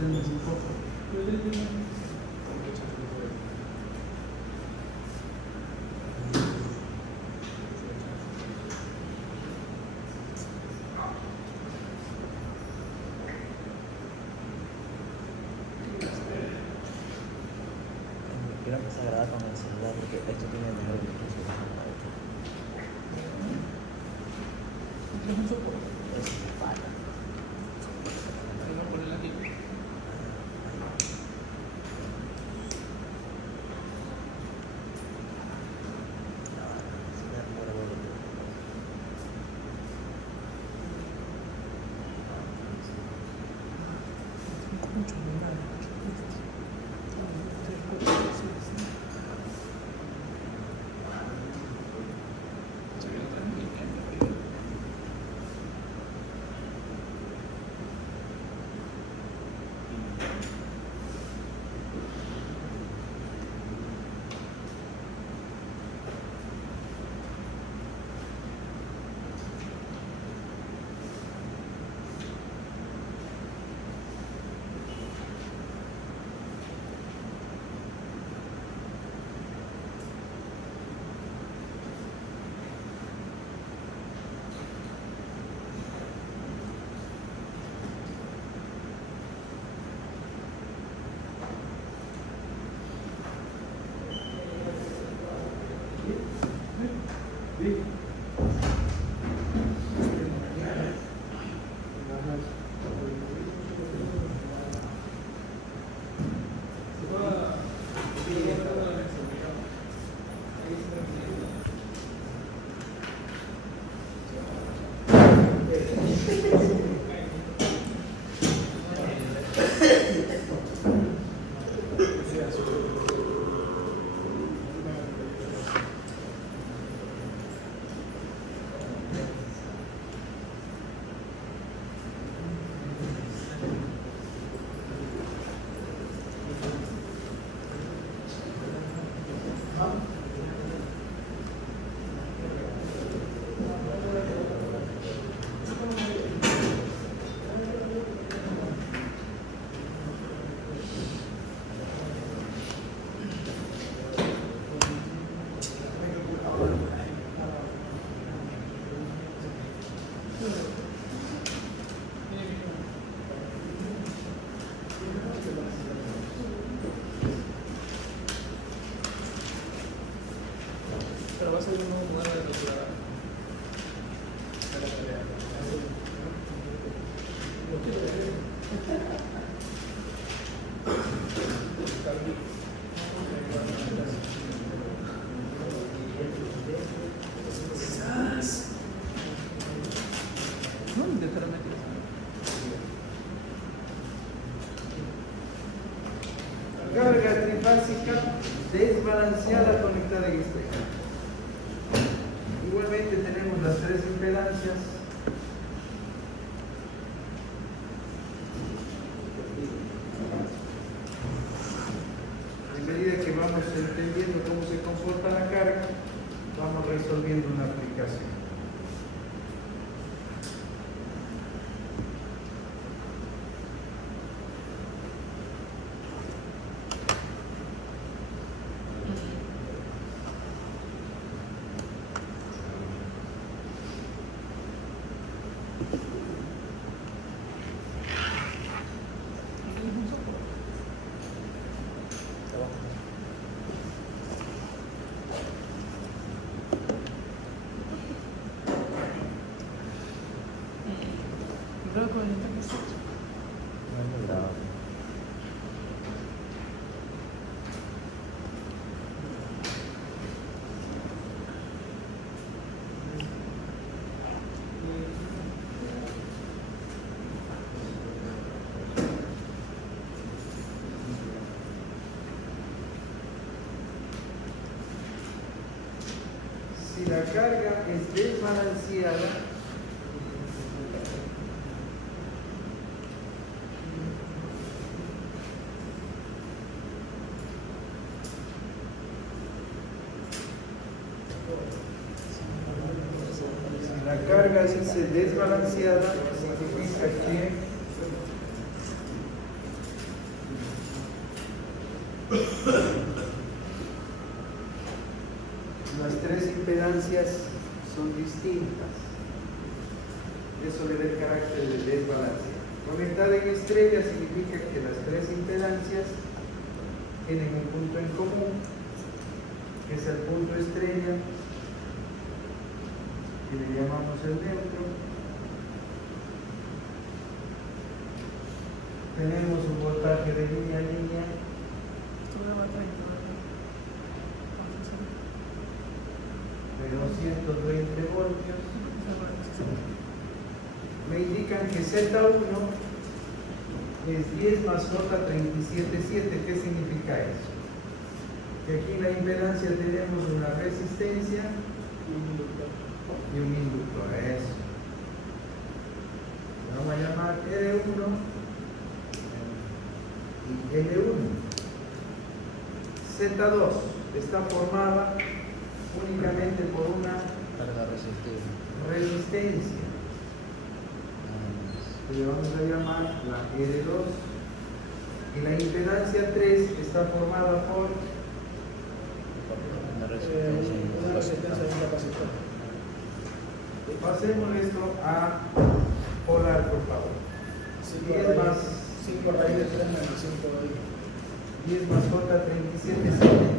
Quiero empezar a grabar con el celular porque esto tiene mejor resolución. Pero va a ser un nuevo modelo de calculadora. ¿Dónde te lo metes? Carga trifásica desbalanceada conectada en este caso. Igualmente tenemos las tres impedancias. A medida que vamos entendiendo cómo se comporta la carga, vamos resolviendo una aplicación. Si la carga es desbalanceada, carga dice desbalanceada significa que impedancias son distintas. Eso le da el carácter de desbalance. Conectada en estrella significa que las tres impedancias tienen un punto en común, que es el punto estrella, que le llamamos el neutro. Tenemos un voltaje de línea a línea de 220 voltios. Me indican que Z1 es 10 más J37,7. ¿Qué significa eso? Que aquí en la impedancia tenemos una resistencia y un inductor. Eso. Vamos a llamar R1 y L1. Z2 está formada únicamente por una Carga resistiva. resistencia, que le vamos a llamar la R2, y la impedancia 3 está formada por Una Una resistencia. resistencia de un capacitor. pasemos esto a polar, por favor. 5 raíz de 3 menos 5 ahí. 10 más J37,7.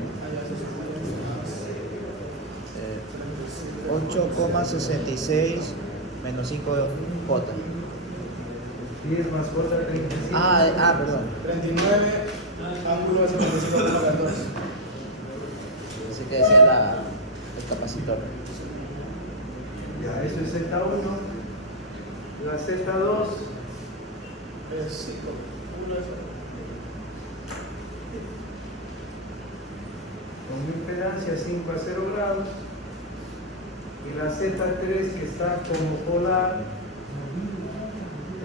8,66 menos 5 J. 10 más J37. Perdón. 39, ángulo de 55,14. Pensé que decía el capacitor. Ya, eso es Z1. La Z2 Es 5. 1 es con impedancia 5 a 0 grados, y la Z3 que está como polar,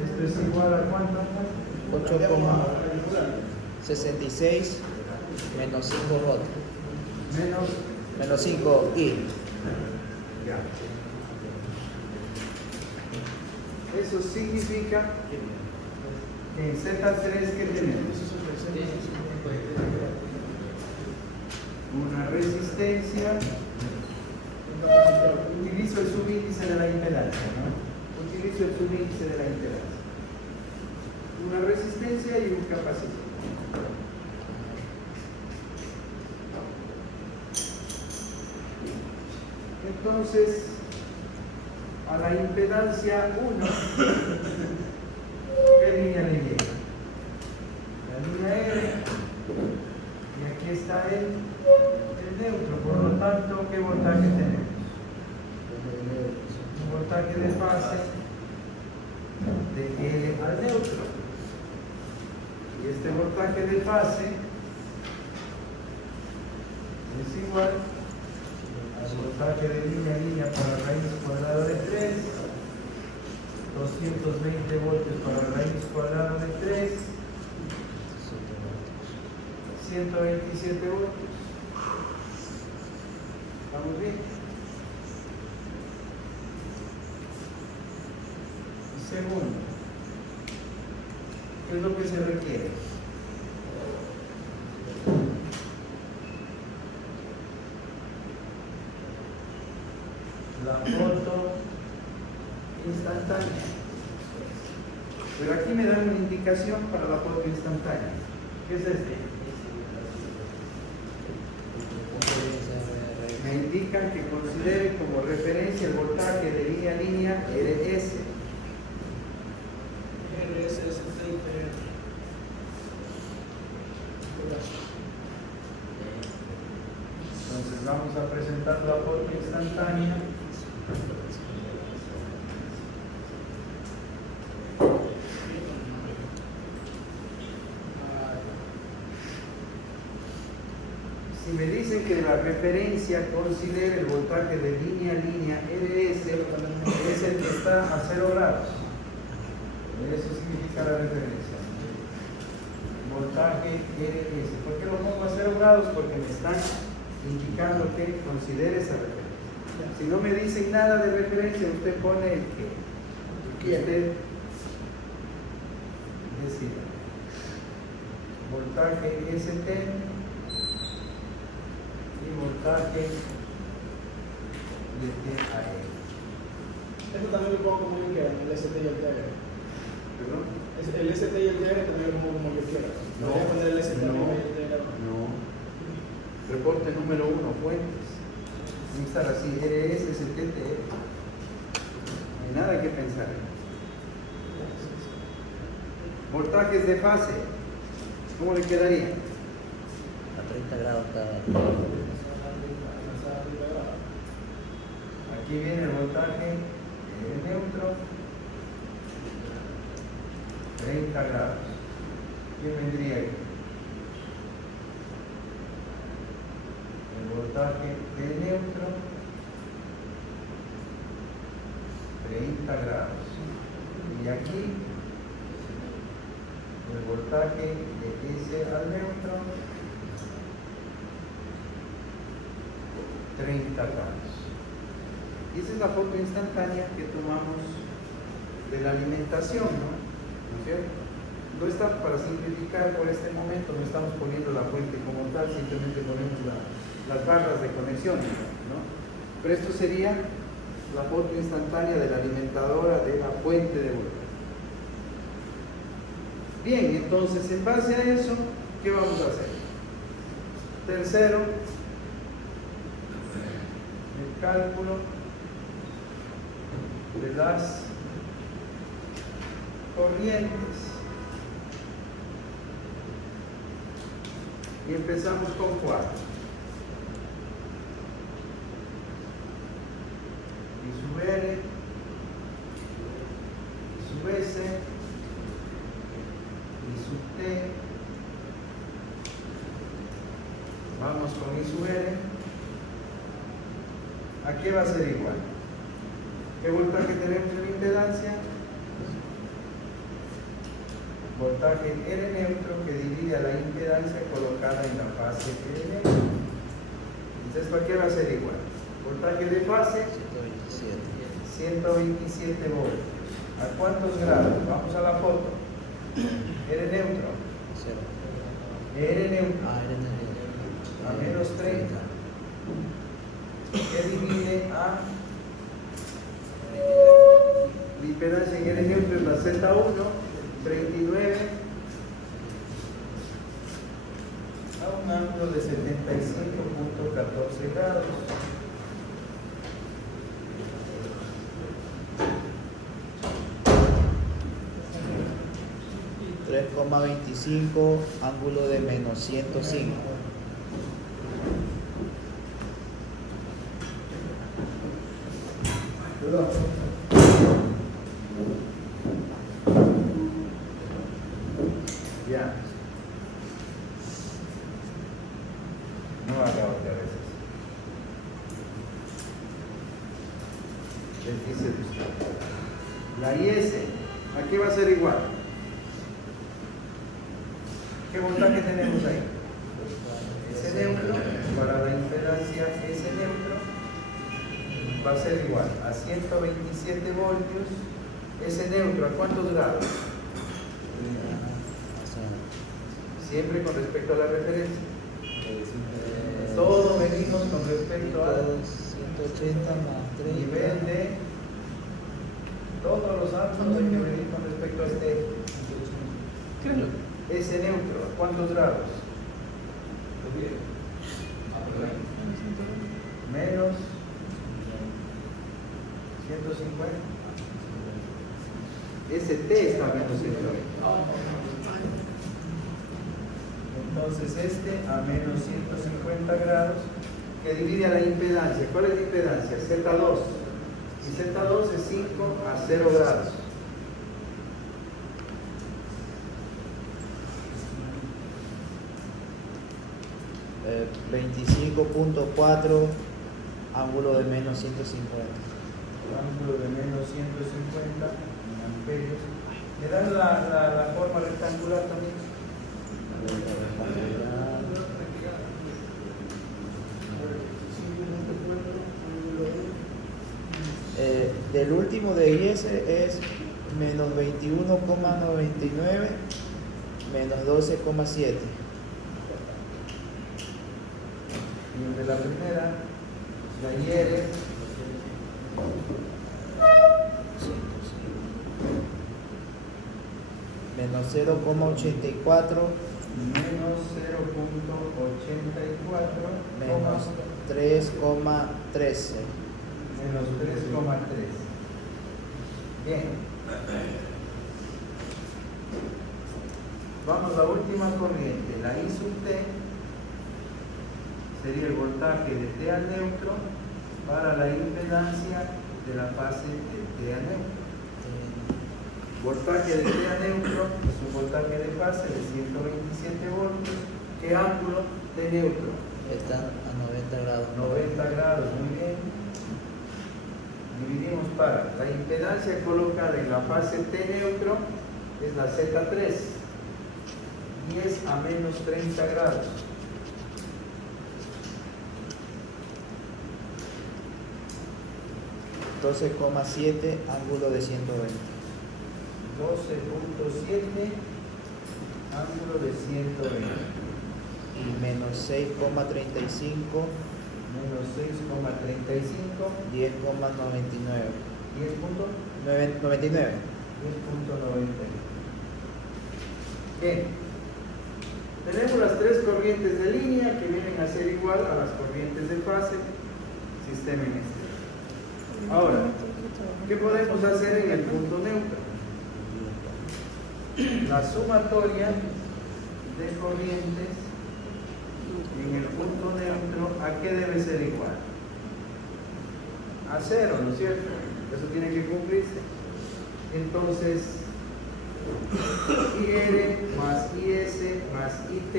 esto es igual a ¿cuánto? 8,66 menos 5 J. Menos 5 I. Ya. Eso significa que en Z3 que tenemos una resistencia. Utilizo el subíndice de la impedancia, ¿no? Utilizo el subíndice de la impedancia. Una resistencia y un capacitor. Entonces, a la impedancia 1, ¿qué línea le llega? La línea R, y aquí está el neutro, por lo tanto, ¿qué voltaje tenemos? Un voltaje de fase de L al neutro. Y este voltaje de fase es igual al voltaje de línea a línea para raíz cuadrada de 3, 220 voltios para raíz cuadrada de 3, 127 voltios. ¿Estamos bien? Y segundo, ¿qué es lo que se requiere? La foto instantánea. Pero aquí me dan una indicación para la foto instantánea. ¿Qué es este? Me indican que considere como referencia el voltaje de línea a línea RS. RS es 30. Entonces vamos a presentar la foto instantánea. Si me dicen que la referencia considera el voltaje de línea a línea RS, es el que está a 0 grados. Eso significa la referencia. Voltaje RS. ¿Por qué lo pongo a 0 grados? Porque me están indicando que considere esa referencia. Si no me dicen nada de referencia, usted pone el que usted decida. Voltaje ST y voltaje de T a E. Esto también lo pongo como yo quiera, el ST y el TR. ¿Perdón? El ST y el TR también lo pongo como yo quiera. No, Voy a poner el ST no, y el TR. no. Reporte número 1, fuentes. Tiene que estar así, RS, STT. No hay nada que pensar. Voltajes de fase. ¿Cómo le quedaría? A 30 grados cada. Aquí viene el voltaje neutro, 30 grados. ¿Qué vendría aquí? El voltaje de neutro, 30 grados. Y aquí, el voltaje de S al neutro, 30 grados. Y esa es la foto instantánea que tomamos de la alimentación, ¿no? ¿No es cierto? No está para simplificar por este momento, no estamos poniendo la fuente como tal, simplemente ponemos las barras de conexión, ¿no? Pero esto sería la foto instantánea de la alimentadora de la fuente de voltaje. Bien, entonces en base a eso, ¿qué vamos a hacer? Tercero, el cálculo de las corrientes. Y empezamos con 4. Y sub R, y sub S, y sub T. Vamos con I sub R. ¿A qué va a ser igual? ¿Qué voltaje tenemos en impedancia? Voltaje R neutro que divide a la impedancia colocada en la fase R neutro. Entonces, ¿para qué va a ser igual? Voltaje de fase 127 voltios. ¿A cuántos grados? Vamos a la foto. R neutro. R neutro. A menos 30. ¿Qué divide a la impedancia en R neutro? Es la Z1. 39 a un ángulo de 75.14 grados. $3,25, ángulo de menos 105. Ya. No haga otra vez eso. Les dice usted. La IS, ¿a qué va a ser igual? ¿Qué voltaje tenemos ahí? S neutro, para la impedancia S neutro, va a ser igual a 127 voltios. S neutro, ¿a cuántos grados? Siempre con respecto a la referencia. Todo medimos con respecto al 180 más 30. nivel de todos los átomos, hay que medir con respecto a este S neutro. ¿A cuántos grados? Menos 150. ST está a menos 120. Entonces este a menos 150 grados que divide a la impedancia. ¿Cuál es la impedancia? Z2. Y Z2 es 5 a 0 grados. Eh, 25.4, ángulo de menos 150. Ángulo de menos 150 en amperios. ¿Me dan la forma rectangular también? Del último de IS es menos 21,99 menos 12,7. Y el de la primera, la IR, Menos 0,84 menos 0,84 menos 3,13. menos 3,3. Bien. Vamos a la última corriente. La I sub T sería el voltaje de T al neutro para la impedancia de la fase de T a neutro. Voltaje de T a neutro es un voltaje de fase de 127 voltios. ¿Qué ángulo de neutro? Está a 90 grados. 90 grados, muy bien. Dividimos para la impedancia colocada en la fase T neutro es la Z3 y es a menos 30 grados. $12,7 ángulo de 120. 12,7 ángulo de 120 Y menos 6,35 menos 6,35 10,99. 10.99. 99. Bien, tenemos las tres corrientes de línea que vienen a ser igual a las corrientes de fase, sistema inestable. Ahora, ¿qué podemos hacer en el punto neutro? La sumatoria de corrientes en el punto neutro, ¿a qué debe ser igual? A cero, ¿no es cierto? Eso tiene que cumplirse. Entonces, IR más IS más IT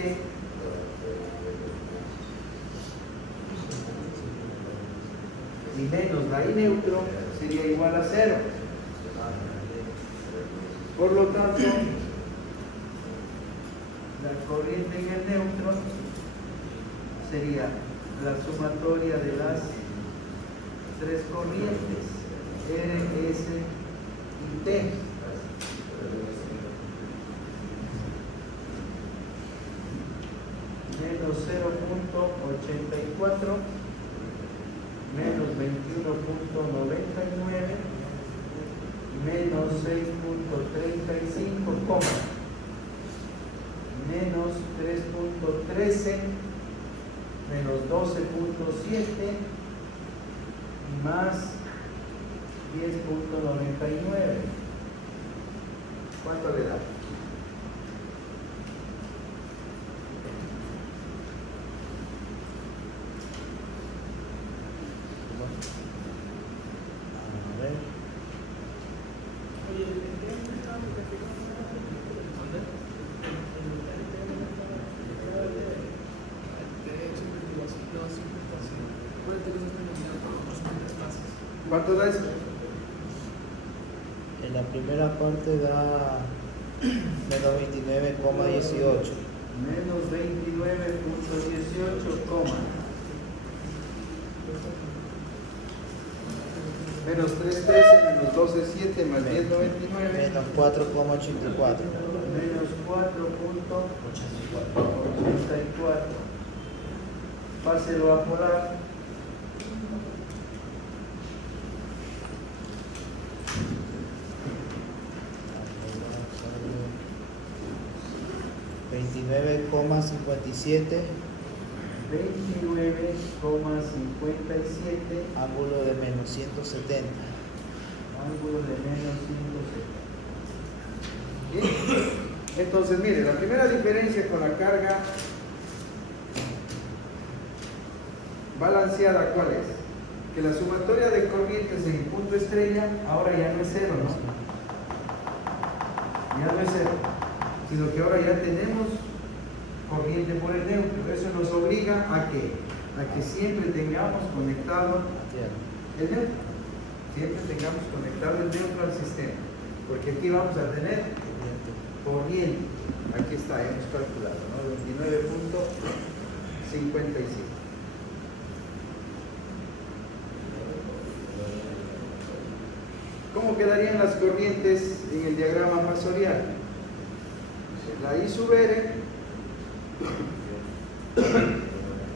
y menos la I neutro sería igual a cero. Por lo tanto, la corriente en el neutro sería la sumatoria de las tres corrientes R, S y T. Menos 0,84 menos 21,99 menos 6,35, menos 3,13 menos 12,7 más 10,99. ¿Cuánto le da? A ver. Oye, ¿dónde? ¿Cuánto da eso? En la primera parte da menos 29,18. Menos 29,18, menos 3,13 menos 12,7 más 10,99 Menos 4,84. menos 4,84. Páselo a polar. $29,57 29,57 ángulo de menos 170. ángulo de menos 170. Bien. Entonces, mire, la primera diferencia con la carga balanceada, ¿cuál es? Que la sumatoria de corrientes en el punto estrella ahora ya no es cero, ¿no? Ya no es cero, sino que ahora ya tenemos corriente por el neutro. Eso nos obliga a que siempre tengamos conectado el neutro. Siempre tengamos conectado el neutro al sistema. Porque aquí vamos a tener corriente. Aquí está, hemos calculado, ¿no? 29,57. ¿Cómo quedarían las corrientes en el diagrama fasorial? La I sub R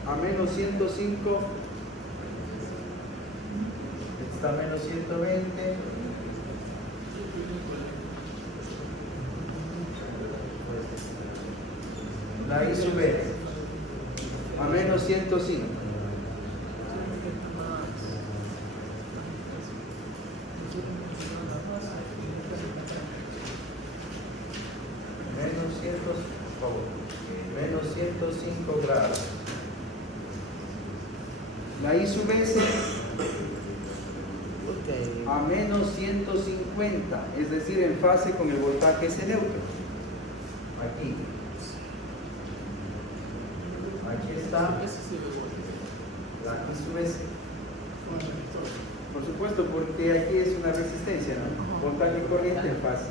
a menos 105 está menos 120. La I sub S a menos 105. Menos 100, por favor. Menos 105 grados. La I sub S a menos 150, es decir, en fase con el voltaje S neutro. Aquí. Aquí está la I sub S. Por supuesto, porque aquí es una resistencia, ¿no? Voltaje corriente en fase.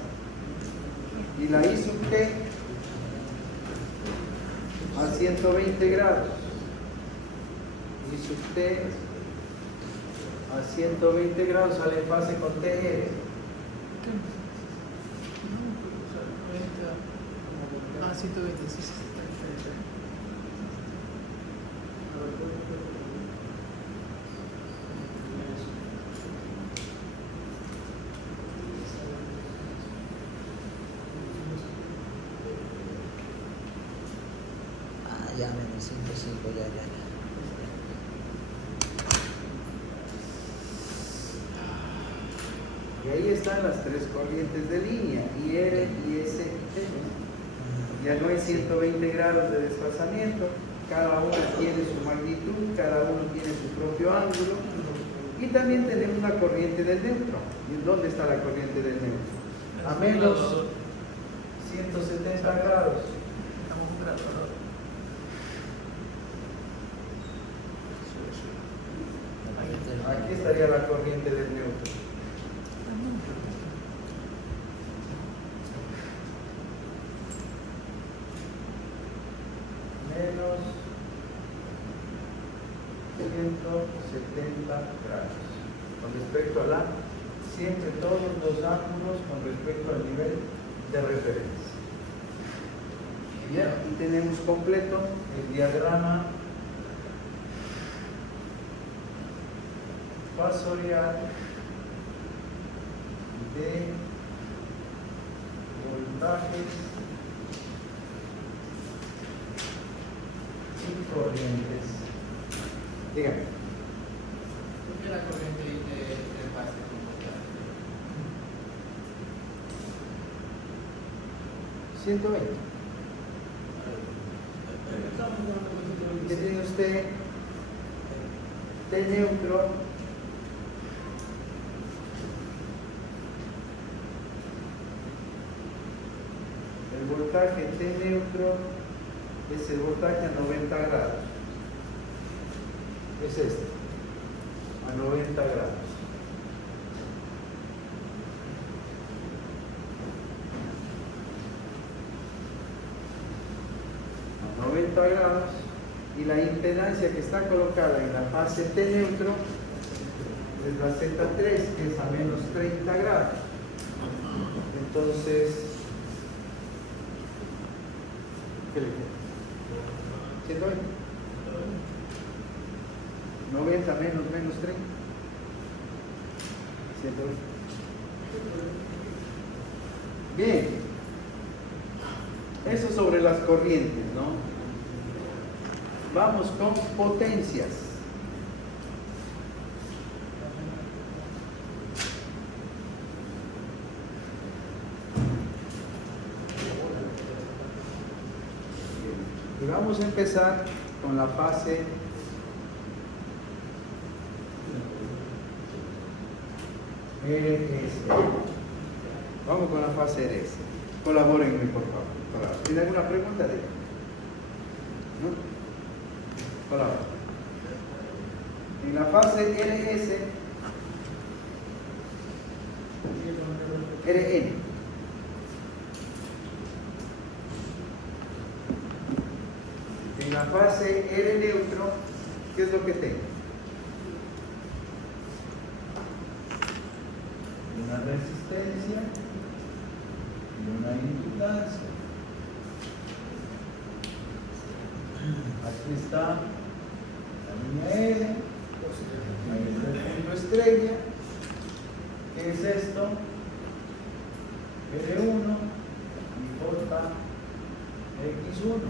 Y la I sub T a 120 grados. I sub T a 120 grados sale en fase con TR. Ah, 120, sí, sí. Ah, ya, menos 105, ya. Y ahí están las tres corrientes de línea, IR, IS y T. Ya no hay 120 grados de desfasamiento, cada uno tiene su magnitud, cada uno tiene su propio ángulo. Y también tenemos la corriente del neutro. ¿Y dónde está la corriente del neutro? A menos 170 grados. Estamos un grado, Aquí estaría la corriente del neutro. Menos 170 grados. Con respecto a la, siempre todos los ángulos con respecto al nivel de referencia. Bien, y tenemos completo el diagrama fasorial de voltajes y corrientes. Dígame. ¿Por qué la corriente de fase comportada? 120. ¿Qué tiene usted? T neutro. El voltaje T neutro es el voltaje a 90 grados. Es este, a 90 grados. A 90 grados, y la impedancia que está colocada en la fase T neutro es la Z3, que es a menos 30 grados. Entonces, ¿qué le queda? 120. 90 menos 30. 120. Bien. Eso sobre las corrientes, ¿no? Vamos con potencias. Y vamos a empezar con la fase RS. Vamos con la fase RS. Colabórenme, por favor. ¿Tiene alguna pregunta de ella? ¿No? Colaboren. En la fase RS, RN. En la fase R neutro, ¿qué es lo que tengo? Una resistencia y una impedancia. Aquí está la línea L, ahí está el punto estrella, ¿Qué es esto? R1 y JX1.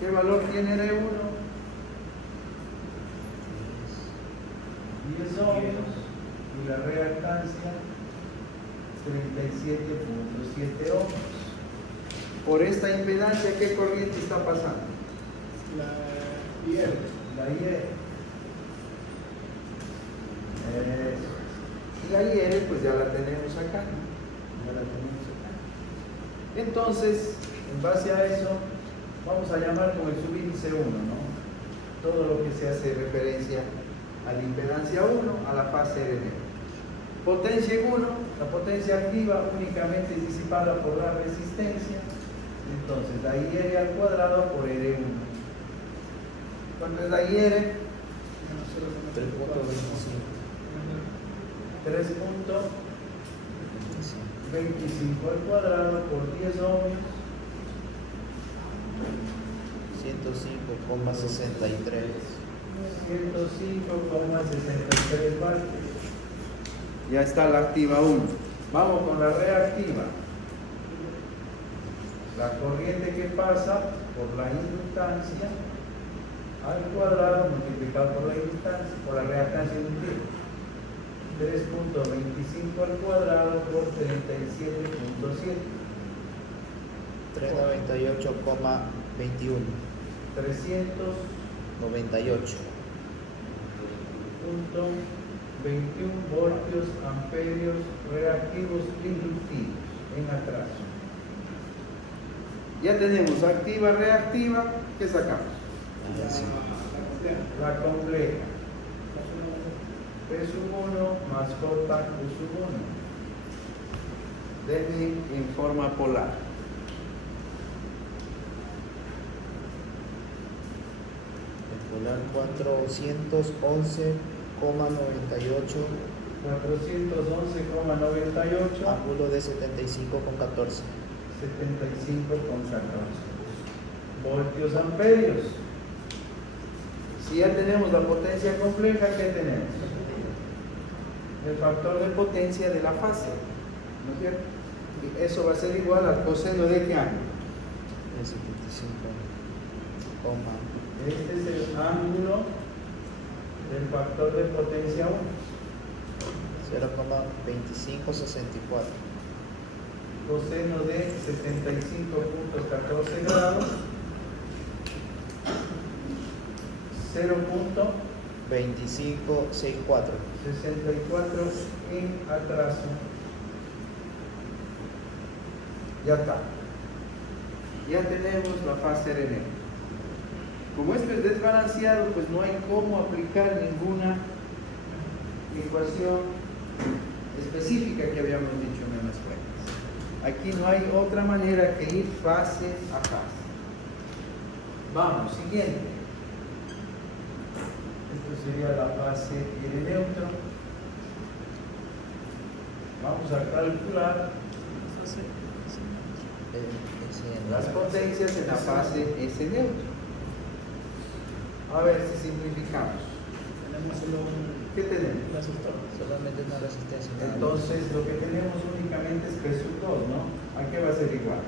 ¿Qué valor tiene R1? 10 ohmios y la reactancia 37.7 ohmios. Por esta impedancia, ¿qué corriente está pasando? La IR. La IR. Y la IR pues ya la tenemos acá, ¿no? Ya la tenemos acá. Entonces, en base a eso, vamos a llamar con el subíndice 1, ¿no? Todo lo que se hace referencia a la impedancia 1, a la fase RN. Potencia en 1, la potencia activa únicamente es disipada por la resistencia. Entonces, la IR al cuadrado por R1. ¿Cuánto es la IR? 3.25. 3.25 al cuadrado por 10 ohmios. 105,63. 105,63 vatios. Ya está la activa 1. Vamos con la reactiva. La corriente que pasa por la inductancia al cuadrado multiplicado por la inductancia, por la reactancia inductiva. 3.25 al cuadrado por 37.7. 398,21. 300.21 voltios, amperios reactivos inductivos en atraso. Ya tenemos activa, reactiva, ¿qué sacamos? La compleja. P sub 1 más J Q sub 1. Denme en forma polar. El polar 411,98. 411,98. Ángulo de 75,14. 75,14 voltios amperios. Si ya tenemos la potencia compleja, ¿qué tenemos? El factor de potencia de la fase, ¿no es cierto? Y eso va a ser igual al coseno de qué ángulo. De 75. Este es el ángulo del factor de potencia 1. 0,2564. Coseno de 75.14 grados. 2564. 64 en atraso. Ya está. Ya tenemos la fase RN. Como esto es desbalanceado, pues no hay cómo aplicar ninguna ecuación específica que habíamos dicho en las cuentas. Aquí no hay otra manera que ir fase a fase. Vamos, siguiente. Esto sería la fase R neutro. Vamos a calcular las potencias en la fase S neutro. A ver si simplificamos. Tenemos solo un ¿Qué tenemos? resultado. Solamente una resistencia. Entonces lo que tenemos únicamente es P sub 2, ¿no? ¿A qué va a ser igual?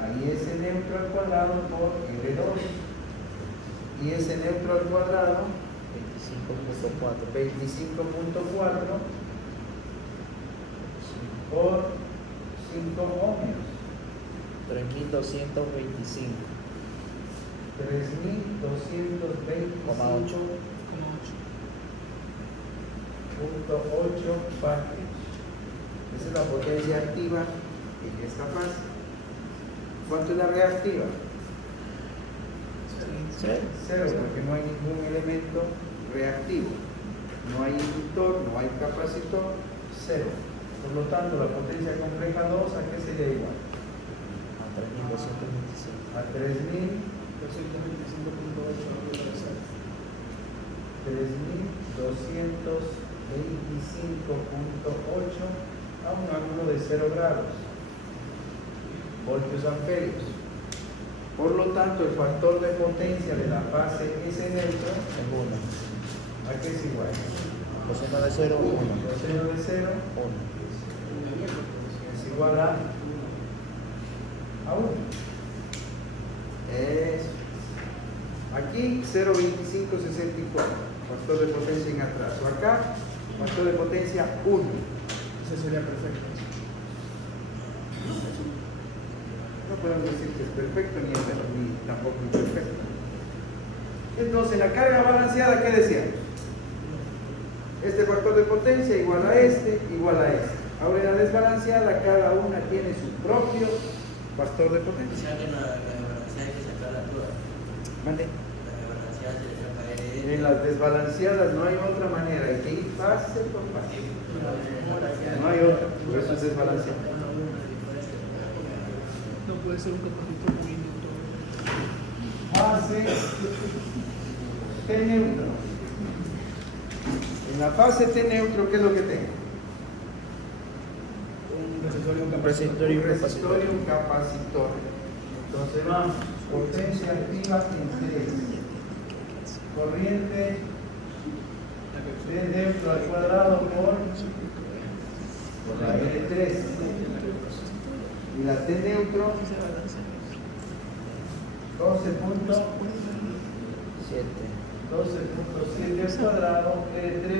Ahí S neutro al cuadrado por R2. Y S neutro al cuadrado 25.4. 25.4 por 5 ohmios. 3225. 3225.8 vatios. Esa es la potencia activa en esta fase. ¿Cuánto es la reactiva? Cero, porque no hay ningún elemento reactivo. No hay inductor, no hay capacitor, cero. Por lo tanto, la potencia compleja 2, ¿a qué sería igual? A 3225. A 3.000. 3.225.8 a un ángulo de 0 grados, voltios amperios. Por lo tanto, el factor de potencia de la fase S neutro, En 1. ¿a qué es igual? Coseno de 0, 1. Coseno de 0 1. es igual a 1. Eso. Aquí 0,2564. Factor de potencia en atraso. Acá, factor de potencia 1. Eso sería perfecto. No podemos decir que es perfecto ni tampoco imperfecto. Entonces, la carga balanceada, ¿qué decíamos? Este factor de potencia igual a este, igual a este. Ahora en la desbalanceada, cada una tiene su propio factor de O potencia. sea que la desbalanceada hay que sacar la prueba. ¿Mande? La desbalanceada se le saca En las desbalanceadas no hay otra manera, hay que ir fase por fase. No hay otra, por eso es desbalanceada. No puede ser un capacitor muy neutro. Fase T neutro. En la fase T neutro, ¿qué es lo que tengo? Un resistor y un Un capacitor. resistor y un Un resistor capacitor. y un capacitor. Entonces vamos, potencia activa en 3. Corriente T neutro al cuadrado por la L3. Y la T neutro, 7. 12.7 al cuadrado, L3,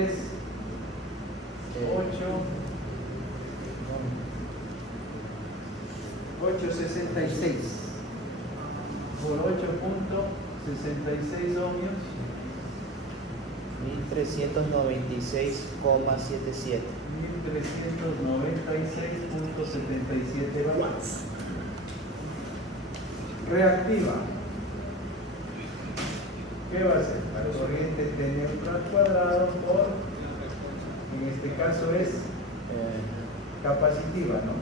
866. por 8.66 ohmios, 1396,77. 1396.77 watts. Reactiva. ¿Qué va a ser? La corriente T neutro al cuadrado por, en este caso es capacitiva, ¿no?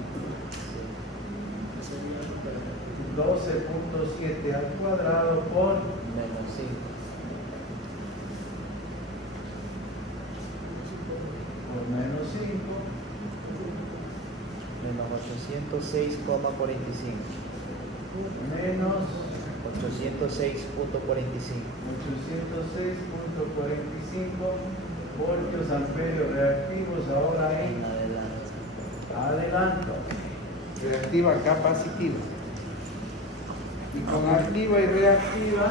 12.7 al cuadrado por Menos 5. menos 5, Menos 806,45. menos 806,45. 806.45 voltios amperios reactivos ahora En en adelante. adelanto. Reactiva capacitiva. Y con activa y reactiva,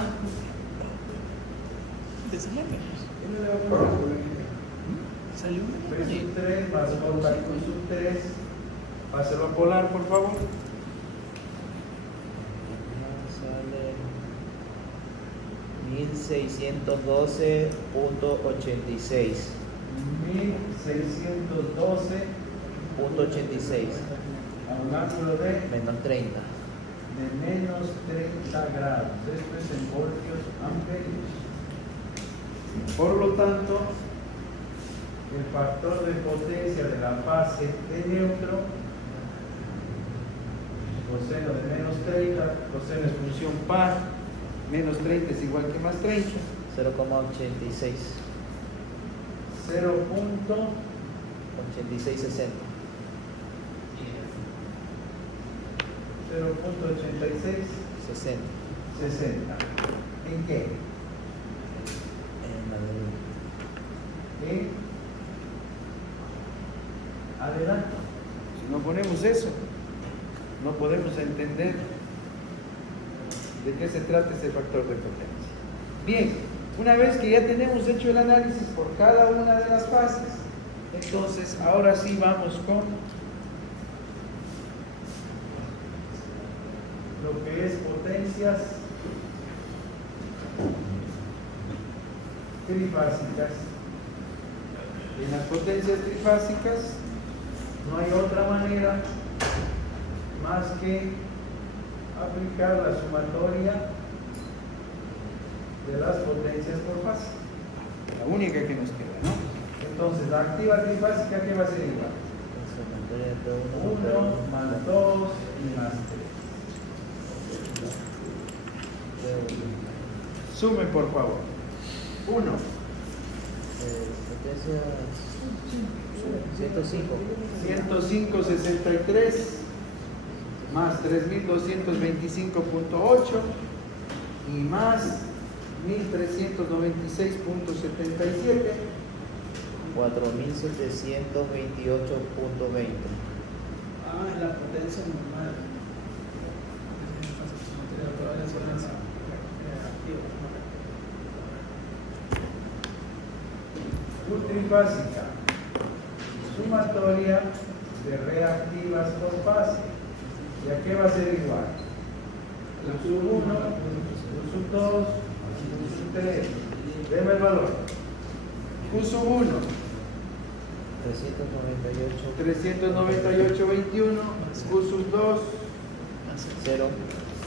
Te salía menos. P Salió menos. sub 3 más J sub 3. Páselo a polar, por favor. Sale 1612,86. 1612 .86. a un ángulo de Menos 30. menos 30 grados. Esto es en voltios amperios. Por lo tanto, el factor de potencia de la fase T neutro, coseno de menos 30, coseno es función par, menos 30 es igual que más 30. 0,86. 8660. 0.86, 60. 60. ¿En qué? En adelante. En adelanto. Si no ponemos eso, no podemos entender de qué se trata ese factor de potencia. Bien, una vez que ya tenemos hecho el análisis por cada una de las fases, entonces ahora sí vamos con Lo que es potencias trifásicas. en las potencias trifásicas. No hay otra manera más que aplicar la sumatoria de las potencias por fase. La única que nos queda, ¿no? Entonces, la activa trifásica, ¿qué va a ser igual? 1 más 2 y más 3. Sumen, por favor. 1, 105. 105.63 más 3.225.8 y más 1.396.77 4728.20. Ah, es la potencia normal. Trifásica. Sumatoria de reactivas por fase. ¿Y a qué va a ser igual? Q sub 1, Q sub 2, Q sub 3. Deme el valor. Q sub 1, 398.21. Q sub 2, 0.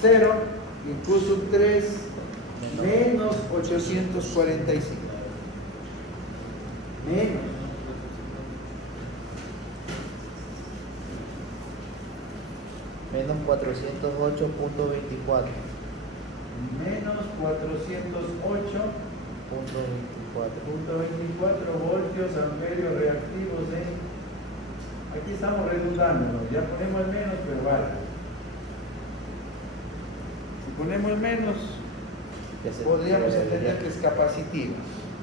0. Y Q sub 3, menos 845. Menos. Menos 408.24. Menos 408.24 voltios, amperios reactivos en... Aquí estamos redundando, ya ponemos el menos, pero vale. Si ponemos el menos, podríamos entender que es capacitiva.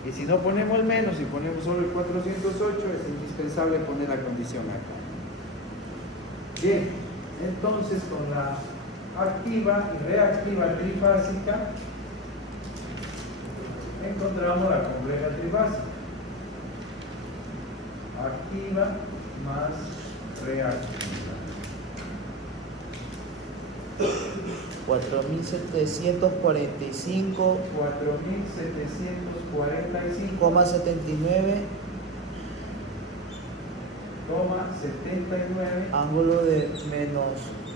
Y si no ponemos el menos y ponemos solo el 408, es indispensable poner la condición acá. Bien, entonces con la activa y reactiva trifásica encontramos la compleja trifásica. Activa más reactiva. 4.745,79 4.745,79 ángulo de menos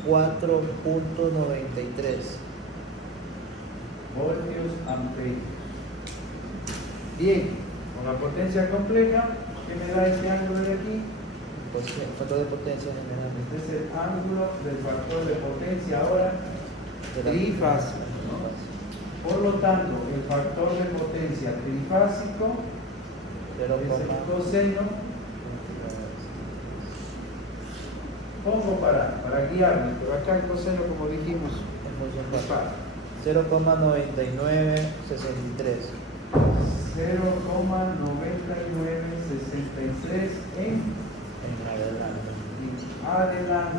4.93. voltios amperios. Bien, con la potencia compleja, ¿qué me da este ángulo de aquí? Pues factor de potencia general. Este es el ángulo del factor de potencia ahora trifásico, ¿no? Por lo tanto, el factor de potencia trifásico es el coseno. Pongo para guiarme, pero acá el coseno, como dijimos, es fácil. 0,9963. 0,9963 en adelante. adelante.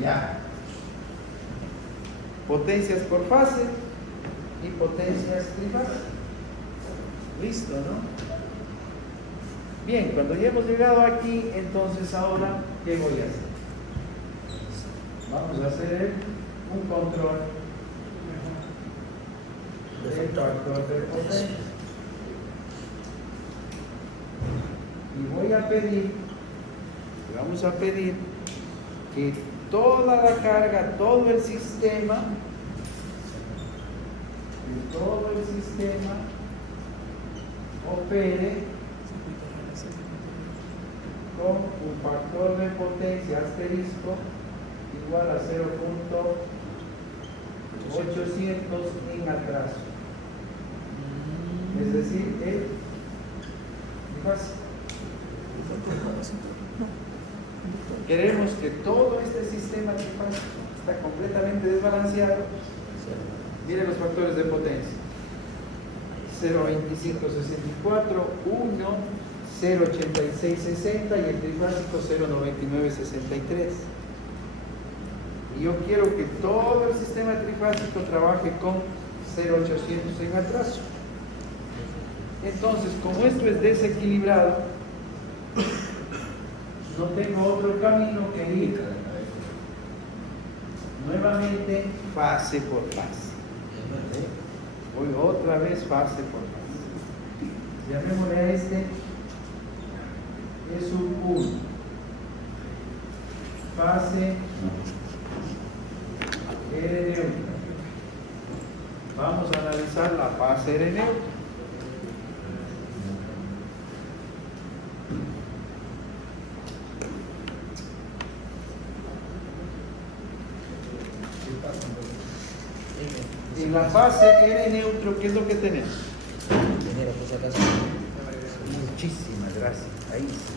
Ya. Potencias por fase y potencias trifásicas. Listo, ¿no? Bien, cuando ya hemos llegado aquí, entonces ahora, ¿qué voy a hacer? Vamos a hacer un control del factor de potencia. Y voy a pedir, vamos a pedir que toda la carga, todo el sistema, opere con un factor de potencia asterisco igual a 0.800 en atraso. Es decir, el queremos que todo este sistema trifásico está completamente desbalanceado. Miren los factores de potencia: 0.2564, 1, 0.8660 y el trifásico 0.9963. Y yo quiero que todo el sistema trifásico trabaje con 0.800 en atraso. Entonces, como esto es desequilibrado, no tengo otro camino que ir nuevamente fase por fase. Voy otra vez fase por fase. Llamémosle a este es un 1. Fase R neutra. Vamos a analizar la fase R neutra. En la fase R neutro, ¿qué es lo que tenemos? Ingeniero, pues acá sí. Muchísimas gracias. Ahí sí.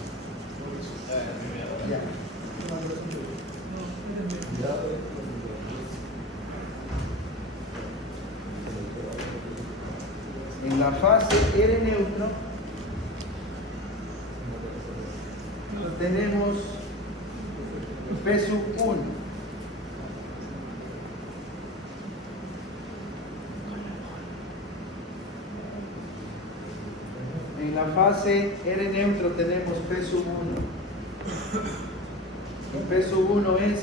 Ya. En la fase R neutro tenemos P sub 1. En la fase R neutro tenemos P sub 1. Y P sub 1 es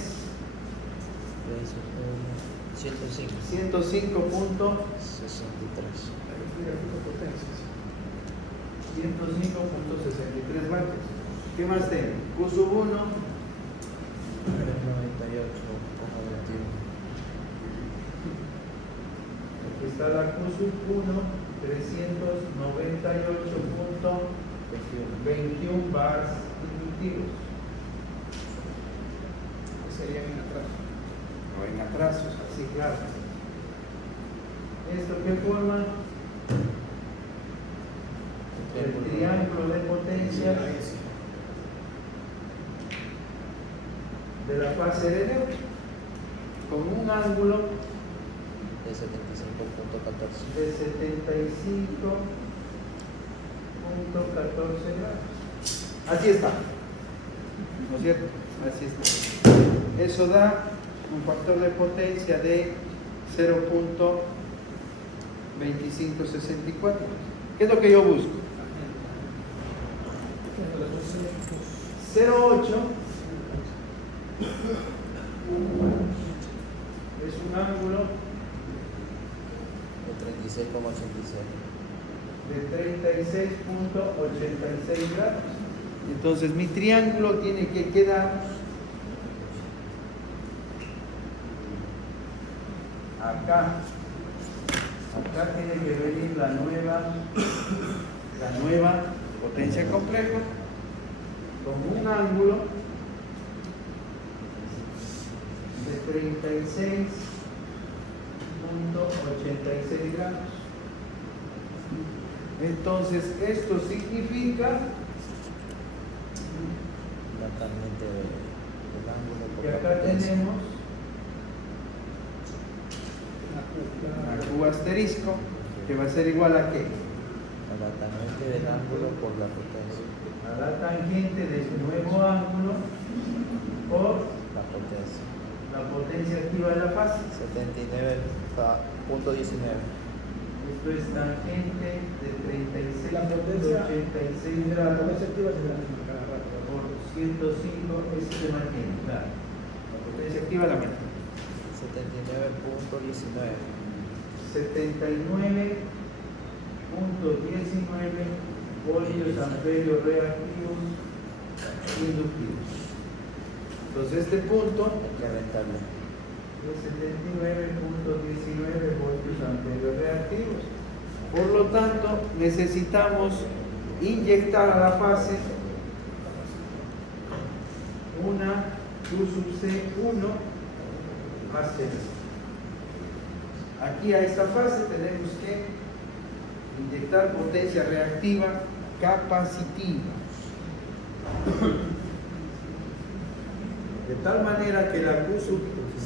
105. 105.63 vatios. ¿Qué más tenemos? Q sub 1, 98,21. aquí está la Q sub 1, 398.21 bars inductivos. Sería bien atrás. O en atrasos, así claro. ¿Esto qué forma? El triángulo de potencias de la fase de neutro con un ángulo De 75,14. de 75.14 grados. Así está. ¿No es cierto? Así está. Eso da un factor de potencia de 0.2564. ¿Qué es lo que yo busco? 0.8 es un ángulo De 36,86. de 36.86 grados. Entonces mi triángulo tiene que quedar acá. Acá tiene que venir la nueva potencia compleja con un ángulo de 36.86 grados. Entonces esto significa La tangente del ángulo por que la acá potencia. tenemos una Q asterisco que va a ser igual a ¿qué? A la tangente del ángulo por la potencia. A la tangente del nuevo ángulo por La potencia. la potencia activa de la fase. 79,19. Esto es tangente de La potencia- 36.86 La grados potencia activa se la misma cada rato. por 105, eso se mantiene, claro. La potencia activa la mantiene. 79,19. 79.19 voltios amperios reactivos inductivos. Entonces este punto Hay que rentarle. es 79.19 voltios amperios reactivos. Por lo tanto, necesitamos inyectar a la fase una Q sub C1 asterisco. Aquí a esta fase tenemos que inyectar potencia reactiva capacitiva. De tal manera que la Q sub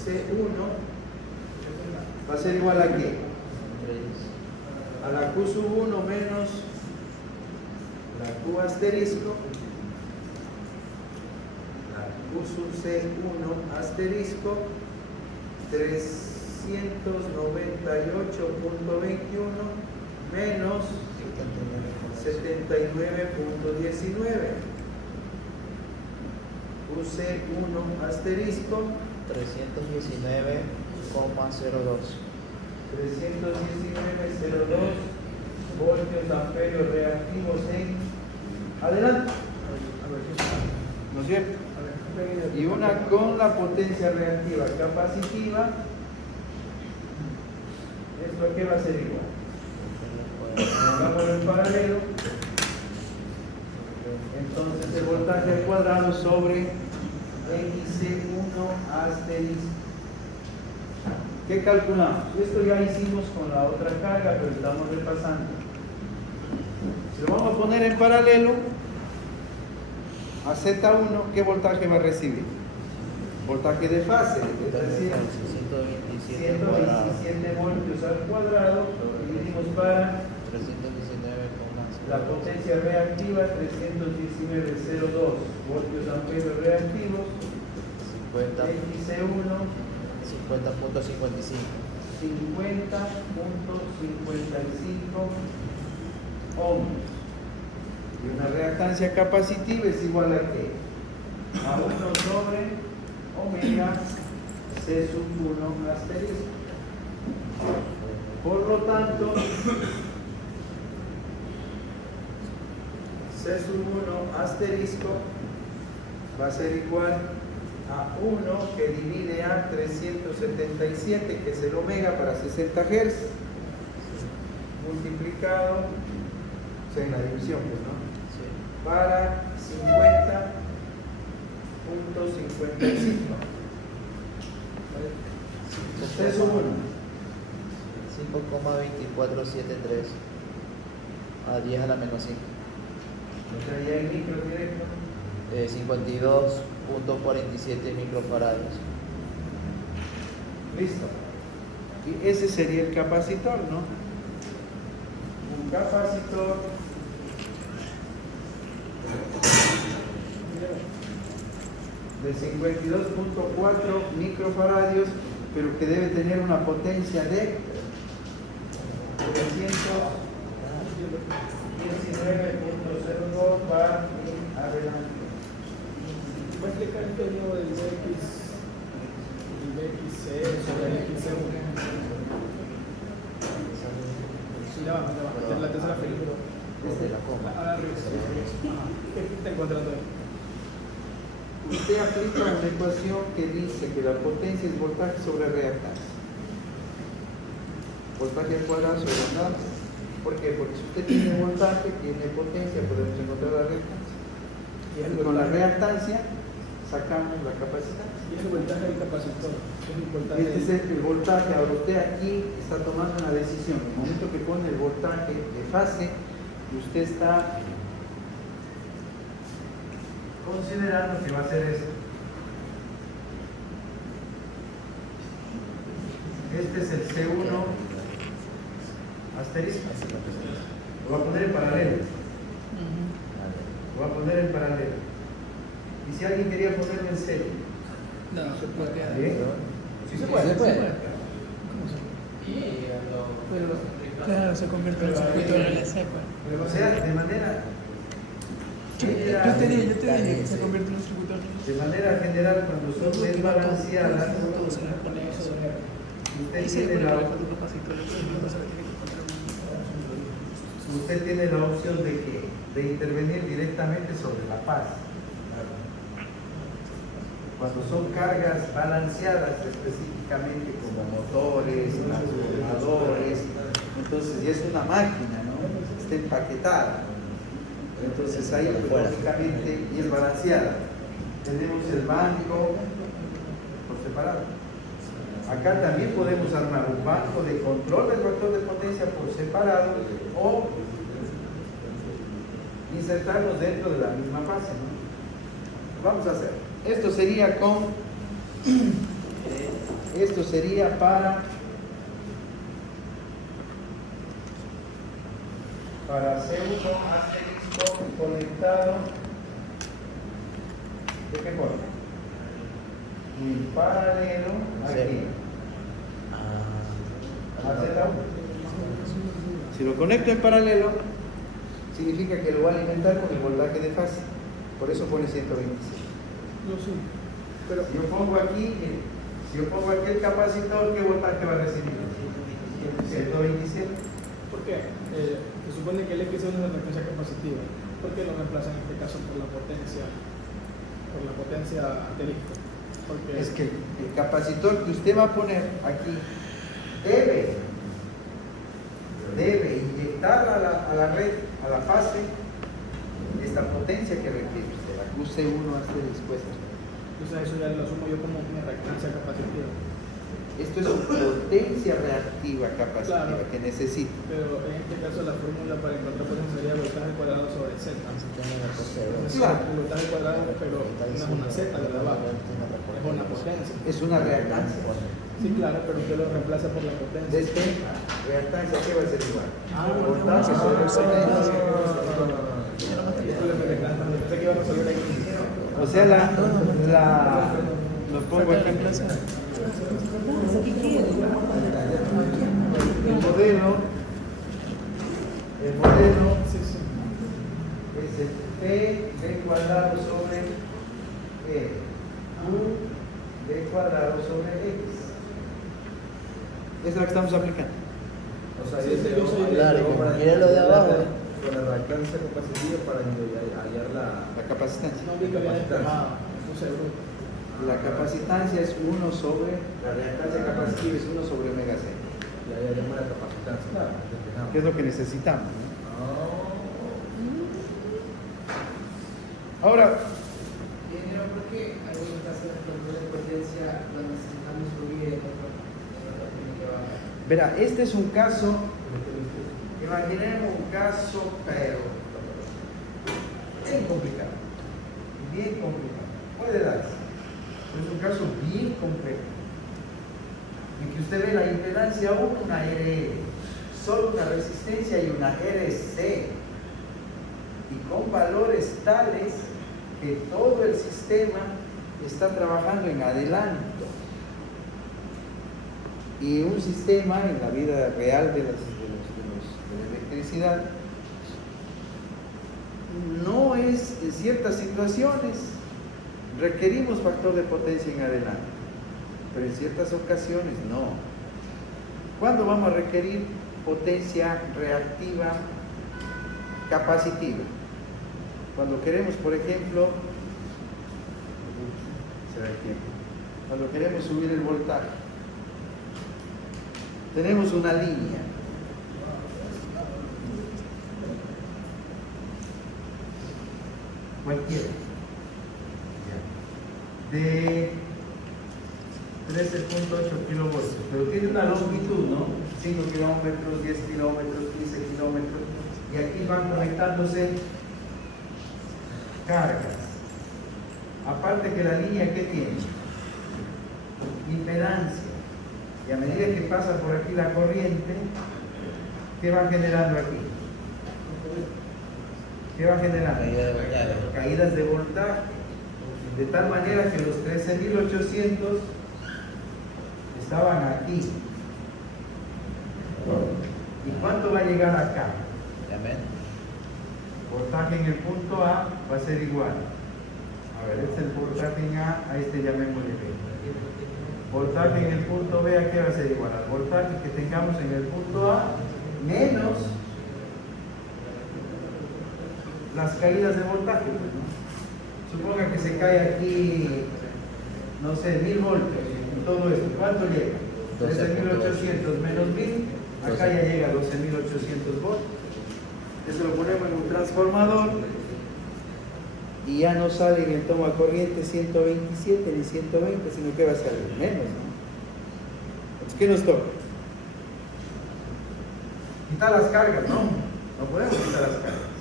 C1 va a ser igual a ¿qué? A la Q sub 1 menos la Q asterisco, la Q sub C1 asterisco, 398.21 menos 79.19. QC1 asterisco 319,02. 319.02 voltios amperios reactivos en adelante, ¿no es cierto? Y una con la potencia reactiva capacitiva, ¿esto a qué va a ser igual? Pongámoslo en paralelo. Entonces el voltaje al cuadrado sobre XC1 asterisco. ¿Qué calculamos? Esto ya hicimos con la otra carga, pero estamos repasando. Si lo vamos a poner en paralelo a Z1, ¿qué voltaje va a recibir? Voltaje de fase, es decir, 127 cuadrado. 127 voltios al cuadrado, dividimos para 319,0. La potencia reactiva 319,02 voltios amperios reactivos. 50. XC1 50.55. 50.55 ohms. Y una reactancia capacitiva es igual a ¿qué? A 1 sobre omega C sub 1 asterisco. Por lo tanto, C sub 1 asterisco va a ser igual a 1 que divide a 377, que es el omega para 60 Hz, multiplicado, o sea, en la división, pues, ¿no? Sí. Para 50.55. C sub 1. 5,2473 a 10 a la menos 5. O sea, ya el micro directo. 52.47 microfarados. Listo. Y ese sería el capacitor, ¿no? Un capacitor de 52.4 microfaradios, pero que debe tener una potencia de 319.02 bar en adelante. ¿Va a explicar el periodo del BXC sobre el XC1? Ya va, la tercera película. Desde la coma. A la revisión. ¿Qué está encontrando ahí? Usted aplica una ecuación que dice que la potencia es voltaje sobre reactancia. Voltaje al cuadrado sobre reactancia. ¿Por qué? Porque si usted tiene voltaje, tiene potencia, podemos encontrar la reactancia. Y Y con la reactancia sacamos la capacidad. Y es el voltaje del capacitor. Es el voltaje Este es el voltaje. Ahora usted aquí está tomando una decisión. En el momento que pone el voltaje de fase, usted está considerando que va a ser esto. Este es el C1 asterisco. Lo voy a poner en paralelo. Lo voy a poner en paralelo. Y si alguien quería ponerlo en serio, No, se puede. ¿bien? Sí se puede. Se puede. ¿Cómo se puede? Pero, claro, se convierte en un circuito RLC, pues. O sea, de manera Yo te dije que se convierte en un circuito RLC. De manera general, cuando son desbalanceadas, Todo se le pone eso. usted Y se tiene vuelve la, con tu capacitor. usted tiene la opción de que de intervenir directamente sobre la fase. Cuando son cargas balanceadas, específicamente como motores, transformadores, entonces ya es una máquina, ¿no? Está empaquetada. Entonces ahí, pues, lógicamente, y es balanceada. Tenemos el banco por separado. Acá también podemos armar un banco de control del factor de potencia por separado o insertarlos dentro de la misma fase, ¿no? Vamos a hacer. Esto sería para C1 asterisco conectado. ¿De qué forma? En paralelo aquí. Hacia la 1. Si lo conecto en paralelo, significa que lo va a alimentar con el voltaje de fase. Por eso pone 127. No, sí. Pero, Si yo pongo aquí el capacitor, ¿qué voltaje va a recibir? 127. ¿por qué? Se supone que el X es una reactancia capacitiva. ¿Por qué lo reemplaza en este caso por la potencia asterisco? Porque Es que el capacitor que usted va a poner aquí debe inyectar a la red, a la fase, esta potencia que requiere usted, la QC1 hasta dispuesta. entonces eso ya lo asumo yo como una reactancia capacitiva. Esto es potencia reactiva capacitiva Claro. que necesita. Pero en este caso la fórmula para encontrar potencia sería voltaje cuadrado sobre Z. Entonces, Claro. el voltaje cuadrado, pero no es una Z de la abajo, es una potencia. Es una reactancia. Sí, claro, pero usted lo reemplaza por la De potencia. este, reactancia, ¿qué va a ser igual? Ah, Voltaje sobre potencia. Pensé que iba a resolver aquí. O sea, lo pongo aquí. El modelo Sí, sí. es el P cuadrado sobre E, Q cuadrado sobre X. Es la que estamos aplicando. O sea, Sí, sí, yo soy de- Claro, mira lo de abajo. Con la reactancia capacitiva para hallar La capacitancia. No vi que había despejado. Me puse bruto. La capacitancia es 1 sobre, la reactancia capacitiva es 1 sobre omega C. y hallaremos la capacitancia. Claro. ¿Qué es lo que necesitamos? ¿no? Ahora, Ingeniero, ¿por qué algunos casos de control de potencia lo necesitamos subir en otro tiene que bajar? verá, este es un caso, imaginemos un caso, pero bien complicado. Bien complicado. Puede darse. Es un caso bien complejo. En que usted ve la impedancia 1, una RL, solo una resistencia y una RC. Y con valores tales que todo el sistema está trabajando en adelanto. Y un sistema en la vida real de la electricidad no es, en ciertas situaciones requerimos factor de potencia en adelante, pero en ciertas ocasiones no. ¿Cuándo vamos a requerir potencia reactiva capacitiva? Cuando queremos, por ejemplo, será el tiempo, cuando queremos subir el voltaje, tenemos una línea. Cualquiera. De 13.8 kilovoltios, pero tiene una longitud, ¿no? 5 kilómetros, 10 kilómetros, 15 kilómetros, y aquí van conectándose cargas. Aparte que la línea, ¿qué tiene? Impedancia. Y a medida que pasa por aquí la corriente, ¿qué va generando aquí? ¿Qué va generando? Caída de voltaje. Caídas de voltaje. De tal manera que los 13.800 estaban aquí. ¿Y cuánto va a llegar acá? Amén. Voltaje en el punto A va a ser igual. A ver, este es el voltaje en A este llamémosle B. Voltaje en el punto B, ¿a qué va a ser igual? Al voltaje que tengamos en el punto A menos las caídas de voltaje, pues, ¿no? Suponga que se cae aquí, no sé, 1000 voltios en todo esto. ¿Cuánto llega? 13.800 menos 1000, acá ya llega a 12.800 voltios. Eso lo ponemos en un transformador y ya no sale en el toma corriente 127 ni 120, sino que va a salir menos, ¿no? Entonces, ¿qué nos toca? Quitar las cargas, ¿no? No podemos quitar las cargas.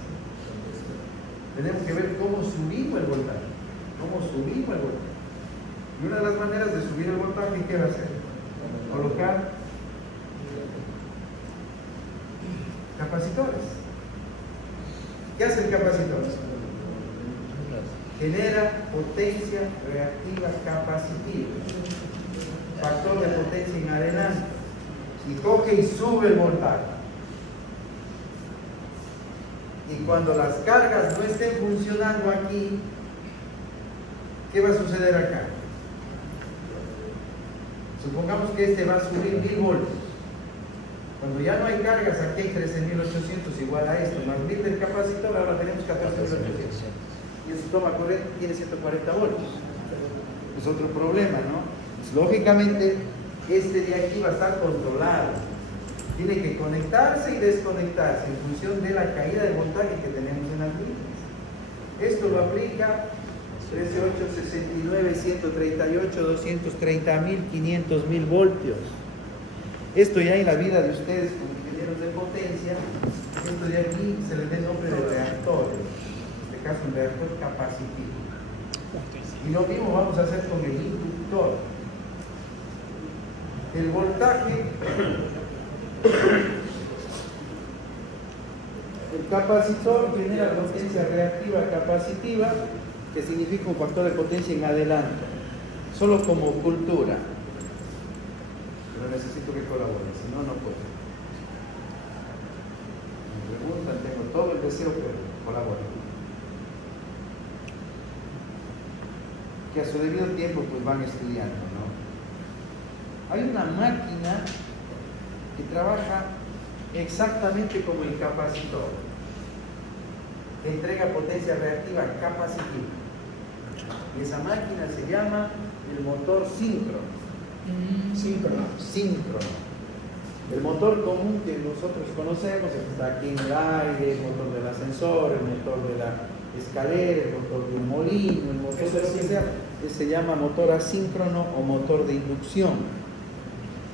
Tenemos que ver cómo subimos el voltaje. Cómo subimos el voltaje. Y una de las maneras de subir el voltaje, ¿qué va a hacer? Colocar capacitores. ¿Qué hace el capacitor? Genera potencia reactiva capacitiva. Factor de potencia en adelante. Y coge y sube el voltaje. Y cuando las cargas no estén funcionando aquí, ¿qué va a suceder acá? Supongamos que este va a subir 1000 voltios. Cuando ya no hay cargas, aquí hay 13.800 igual a esto, más 1000 del capacitor, ahora tenemos 14.800. Y eso toma corriente, tiene 140 voltios. Es otro problema, ¿no? Pues, lógicamente, este de aquí va a estar controlado. Tiene que conectarse y desconectarse en función de la caída de voltaje que tenemos en las líneas. Esto lo aplica 13.869, 138, 230.000, 500.000 voltios. Esto ya en la vida de ustedes como ingenieros de potencia, esto de aquí se les da el nombre de reactores. En este caso un reactor capacitivo. Y lo mismo vamos a hacer con el inductor. el voltaje, el capacitor genera potencia reactiva capacitiva, que significa un factor de potencia en adelanto, solo como cultura. Pero necesito que colaboren, si no, no puedo. Me preguntan, tengo todo el deseo, pero colaboren. Que a su debido tiempo pues van estudiando, ¿no? Hay una máquina que trabaja exactamente como el capacitor. Entrega potencia reactiva capacitiva. Y esa máquina se llama el motor síncrono. Síncrono. El motor común que nosotros conocemos, el que está aquí en el aire, el motor del ascensor, el motor de la escalera, el motor de un molino, el motor de lo que sea, se llama motor asíncrono o motor de inducción.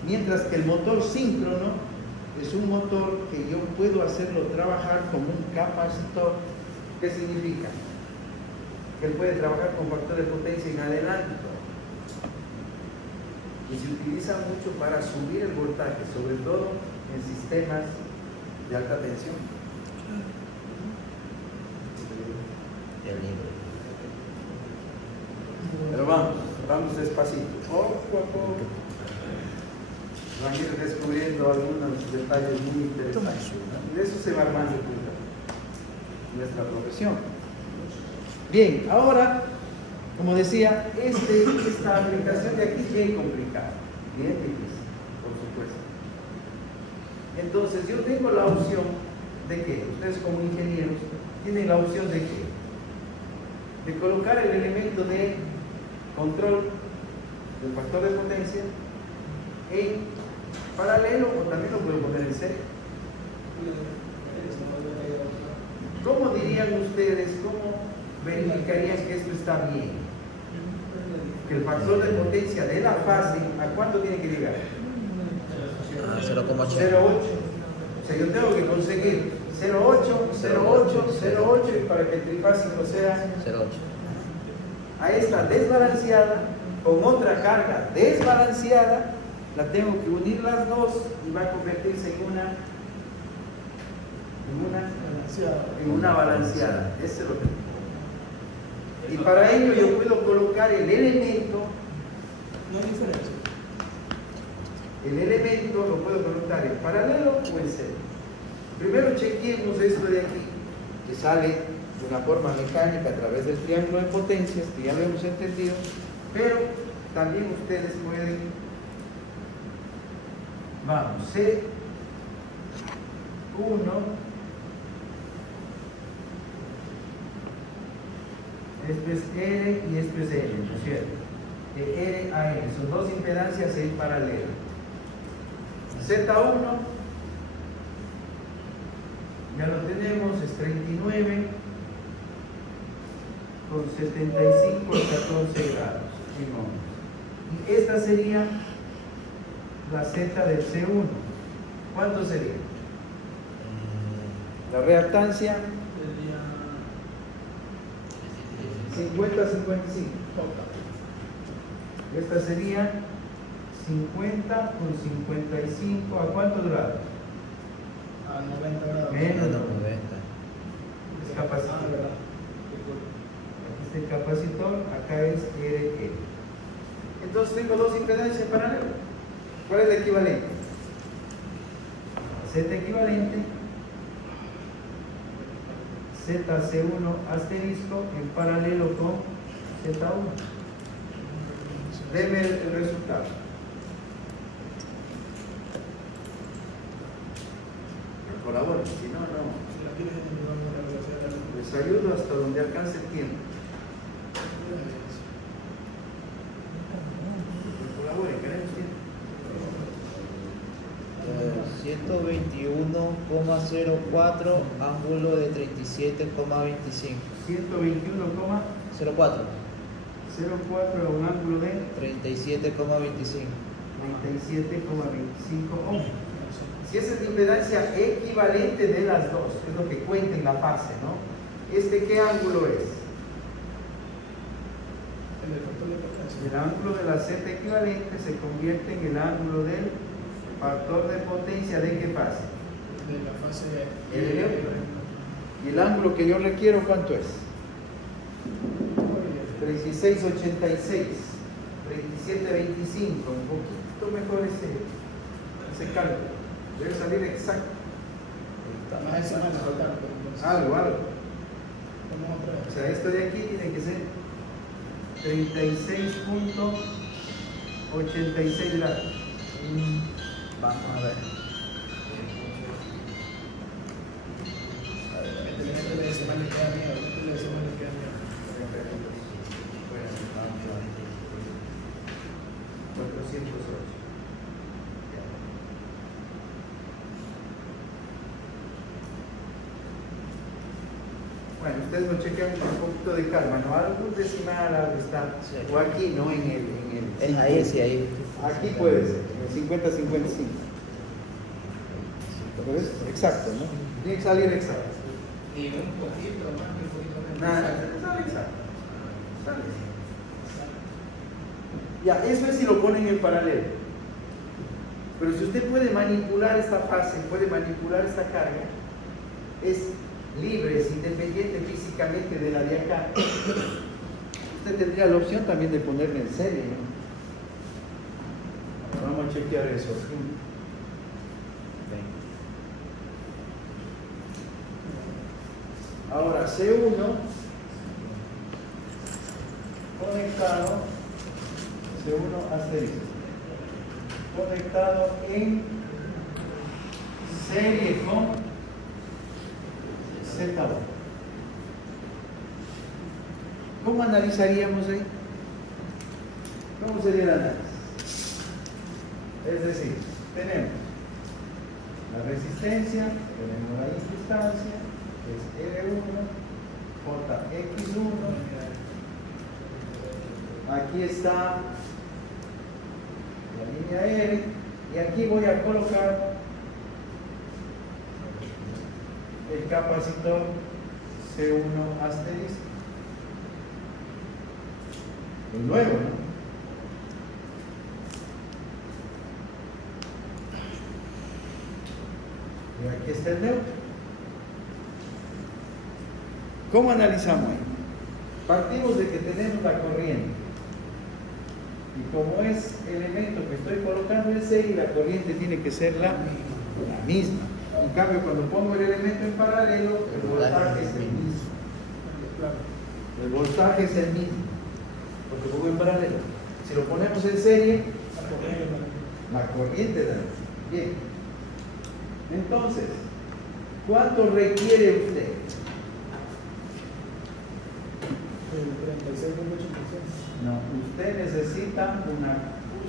Mientras que el motor síncrono es un motor que yo puedo hacerlo trabajar como un capacitor. ¿Qué significa? Que él puede trabajar con factor de potencia en adelanto. Y se utiliza mucho para subir el voltaje, sobre todo en sistemas de alta tensión. Pero vamos despacito, poco a poco. Van a ir descubriendo algunos detalles muy interesantes. Y de eso se va armando nuestra profesión. Bien, ahora, como decía, esta aplicación de aquí es bien complicada, bien difícil, por supuesto. Entonces, yo tengo la opción de que, ustedes como ingenieros, tienen la opción de que, de colocar el elemento de control del factor de potencia en paralelo, o también lo puedo poner en serie. ¿Cómo dirían ustedes, cómo verificarían que esto está bien? Que el factor de potencia de la fase, ¿a cuánto tiene que llegar? 0,8. 0,8. O sea, yo tengo que conseguir 0,8, 0,8, 0,8 y para que el trifásico sea 0,8. a esta desbalanceada con otra carga desbalanceada, la tengo que unir las dos y va a convertirse en una balanceada. Ese es lo que. Y para ello yo puedo colocar el elemento. No hay diferencia. El elemento lo puedo colocar en paralelo o en serie. Primero chequeemos esto de aquí, que sale de una forma mecánica a través del triángulo de potencias, que ya lo hemos entendido, pero también ustedes pueden, vamos, C1, esto es R y esto es L, ¿no es cierto? De R a L, son dos impedancias en paralelo. Z1, ya lo tenemos, es 39 con 75 a 14 grados en ohms. Y esta sería la Z del C1. ¿Cuánto sería? La reactancia 50 a 55. Esta sería 50 con 55, ¿a cuántos grados? A 90 grados. Menos 90. 90. Es capacitor. Aquí está el capacitor, acá es RL. Entonces tengo dos impedancias en paralelo. ¿Cuál es el equivalente? Z equivalente, ZC1 asterisco en paralelo con Z1. Deme el resultado. Colaboren, si no, no. Si la quieres individual con la velocidad de la luz. Les ayudo hasta donde alcance el tiempo. Colaboren, queremos tiempo. 121,04 ángulo de 37,25. 121,04 04. a un ángulo de 37,25. 37,25 ohms. Si esa es la impedancia equivalente de las dos, es lo que cuenta en la fase, ¿no? ¿Qué ángulo es? El efecto de potencia. El ángulo de la Z equivalente se convierte en el ángulo del factor de potencia de qué fase. De la fase Y el ángulo que yo requiero, ¿cuánto es? 3686, 3725, un poquito mejor ese cálculo. Debe salir exacto. más decimales faltan. Algo. Vamos otra O vez. sea, esto de aquí tiene que ser 36.86 grados. Vamos a ver. Métele decimales que da miedo. Métele decimales que da miedo. 408. Bueno, ustedes lo chequean con un poquito de calma, ¿no? Algún decimal algo está. Sí. O aquí, no en el. Es ahí, sí, ahí. Aquí puede ser, en el 50-55. ¿Ves? Exacto, ¿no? Tiene que salir exacto. Y un poquito más, un poquito menos. Nada, sale exacto. Sale. Ya, eso es si lo ponen en paralelo. Pero si usted puede manipular esta fase, puede manipular esta carga, es libre, es independiente físicamente de la de acá. Usted tendría la opción también de ponerle en serie, ¿no? Vamos a chequear eso. Ahora, C1 conectado, C1 asterisco, conectado en serie con Z1. ¿Cómo analizaríamos ahí? ¿Cómo sería el análisis? Es decir, tenemos la resistencia, tenemos la inductancia, que es R1, JX1, aquí está la línea R, y aquí voy a colocar el capacitor C1 asterisco. El nuevo, ¿no? Y aquí está el neutro. ¿Cómo analizamos ahí? Partimos de que tenemos la corriente. Y como es elemento que estoy colocando en serie, la corriente tiene que ser la misma. En cambio, cuando pongo el elemento en paralelo, el voltaje es el mismo. El voltaje es el mismo. Porque pongo en paralelo. Si lo ponemos en serie, la corriente da. Bien. Entonces, ¿cuánto requiere usted? El 36.86. No, usted necesita una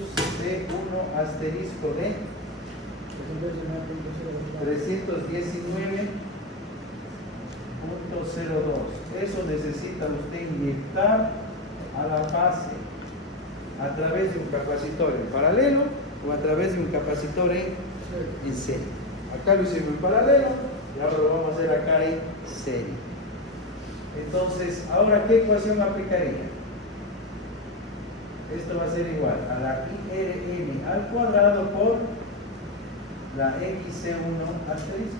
QC1 asterisco de 319.02. Eso necesita usted inyectar a la fase a través de un capacitor en paralelo o a través de un capacitor en serie. Acá lo hicimos en paralelo y ahora lo vamos a hacer acá en serie. Entonces, ahora, ¿qué ecuación aplicaría? Esto va a ser igual a la IRN al cuadrado por la XC1 asterisco.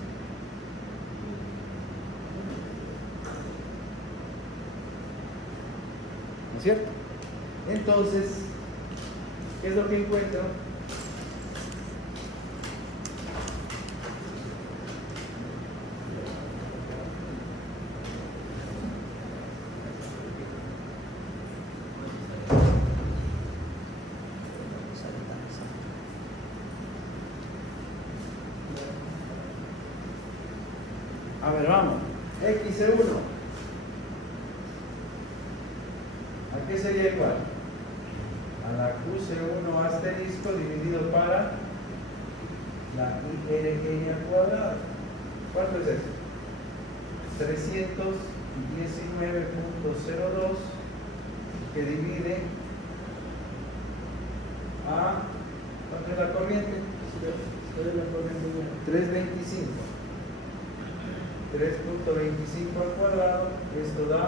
¿No es cierto? Entonces, ¿qué es lo que encuentro? A ver, vamos. XC1. ¿A qué sería igual? A la QC1 asterisco dividido para la IRN al cuadrado. ¿Cuánto es eso? 319.02 que divide a... ¿cuánto es la corriente? 325. 3.25 al cuadrado, esto da,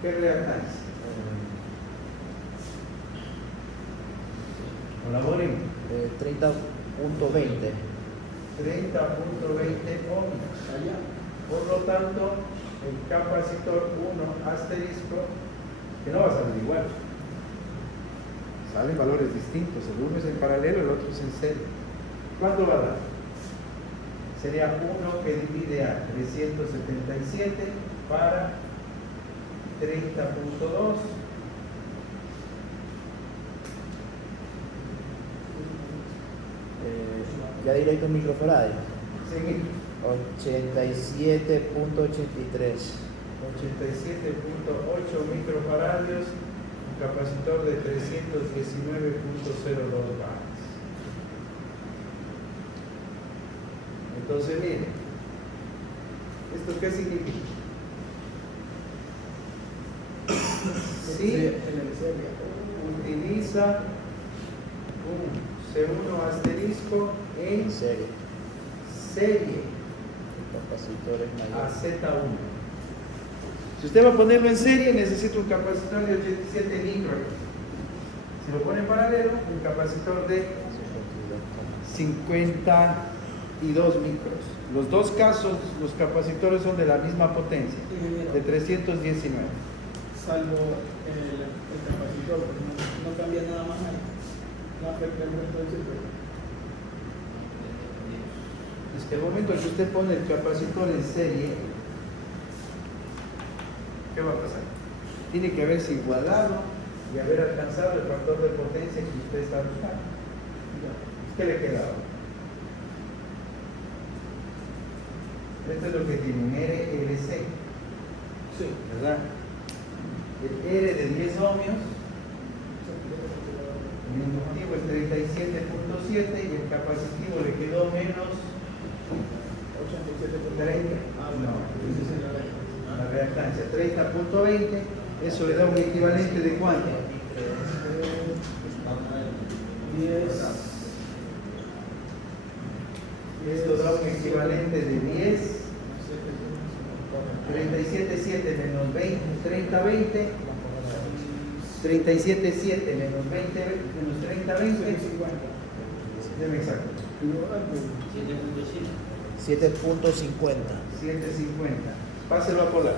¿qué ¿Qué reactancia? Colaboren. 30.20. 30.20 ohmios. Por lo tanto, el capacitor 1 asterisco, que no va a salir igual. Salen valores distintos. El uno es en paralelo, el otro es en serie. ¿Cuánto va a dar? Sería 1 que divide a 377 para 30.2. Ya directo en microfaradio. Seguir. 87.83. 87.8 microfaradios, un capacitor de 319.02 watts. Entonces, miren, ¿esto qué significa? Si utiliza un C1 asterisco en Serie. serie Capacitores a mayores. Z1. Si usted va a ponerlo en serie, necesita un capacitor de 87 micros. Si lo pone en paralelo, un capacitor de 52 micros. Los dos casos, los capacitores son de la misma potencia, de 319. Salvo el capacitor, porque no cambia nada más ahí. No afecta el resto del circuito. Desde el momento que usted pone el capacitor en serie, ¿qué va a pasar? Tiene que haberse igualado y haber alcanzado el factor de potencia que usted está buscando. ¿Qué le queda ahora? Esto es lo que tiene un RLC, Sí. ¿verdad? El R de 10 ohmios, el inductivo es 37.7 y el capacitivo le quedó menos 30. No, la reactancia 30.20, eso le da un equivalente de cuánto? 10. Esto da un equivalente de 10, 37.7 menos 20, 30.20, 37.7 menos 20, menos 30.20, deme exacto. 7.50. 7.50. Páselo a polar.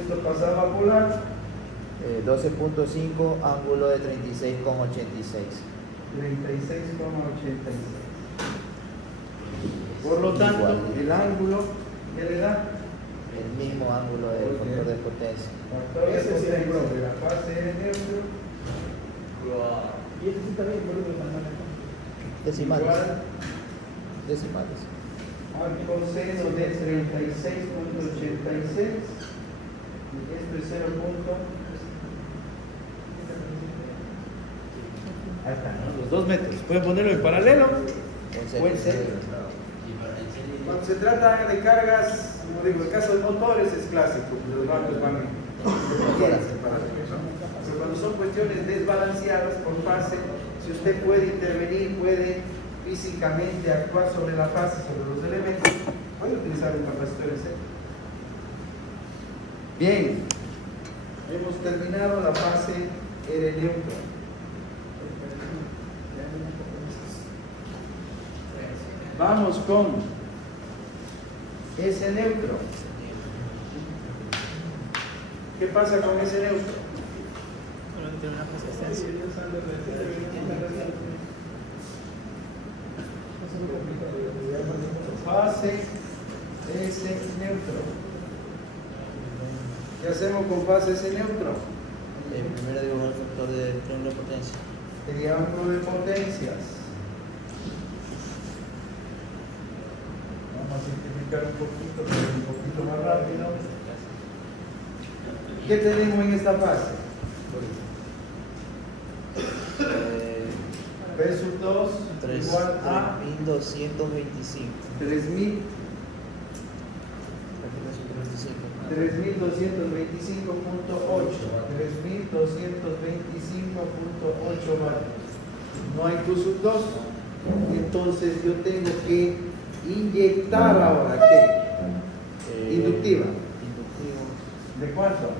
Esto pasaba a polar. 12.5, ángulo de 36,86. 36,86. Por lo tanto, el ángulo que le da El mismo ángulo del factor de potencia. factor de potencia de la fase de neutro Y este sí está bien, por eso lo están manejando. Decimales. igual Decimales. al coseno de 36.86 y esto es 0. Ahí está, ¿no? Los 2 metros. Pueden ponerlo en paralelo o en serie. Cuando se trata de cargas, como digo, el caso de motores es clásico, los bancos van en pero cuando son cuestiones desbalanceadas por fase, si usted puede intervenir, puede físicamente actuar sobre la fase, sobre los elementos, puede utilizar un capacitor en serie. Bien, hemos terminado la fase R neutro. Vamos con S neutro. ¿Qué pasa con S neutro? Fase S neutro. ¿Qué hacemos con fase S neutro? Primero dibujo el factor de triángulo de potencia. Triángulo de potencias. Vamos a simplificar un poquito, pero un poquito más rápido. ¿Qué tenemos en esta fase? P sub 2 igual a 3.225. 3.000. 3.225.8. 3.225.8. vatios. No hay Q sub 2. Entonces yo tengo que inyectar ahora ¿qué? Inductiva. ¿De cuánto?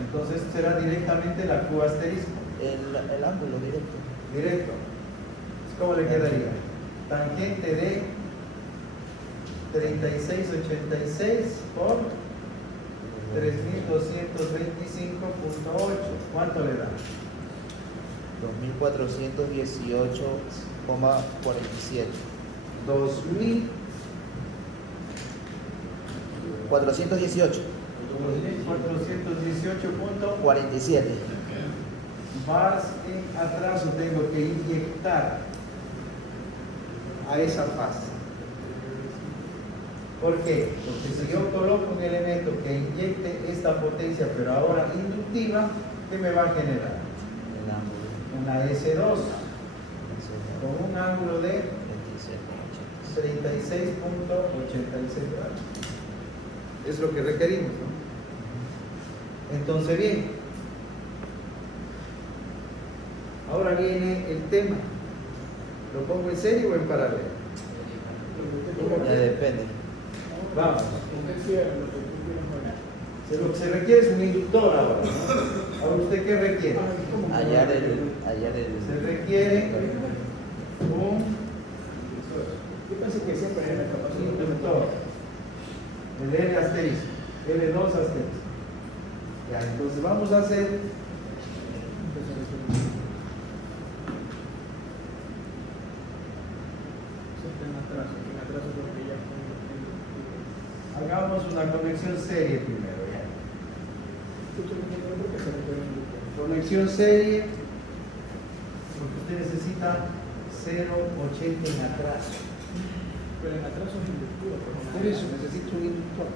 Entonces será directamente la Q asterisco. El ángulo directo. Directo. ¿Cómo le quedaría? Tangente de 3686 por 3225.8. ¿Cuánto le da? 2418,47. 2418.47. 47. Bars en atraso tengo que inyectar a esa fase. ¿Por qué? Porque si yo coloco un elemento que inyecte esta potencia, pero ahora inductiva, ¿qué me va a generar? El ángulo. Una S2 con un ángulo de 36.86 grados. Es lo que requerimos, ¿no? Entonces, bien. Ahora viene el tema. ¿Lo pongo en serio o en paralelo? Ya depende. Vamos. Se requiere es un inductor ahora, ¿no? Ahora, ¿usted qué requiere? Hallar el. Se requiere un Yo pensé que siempre era capaz de inductor. El L asterisco. L2 asterisco. Ya, entonces vamos a hacer hagamos una conexión serie primero. Ya. Conexión serie, porque usted necesita 0,80 en atraso. Pero en atraso es inductivo. Por eso necesita un inductor.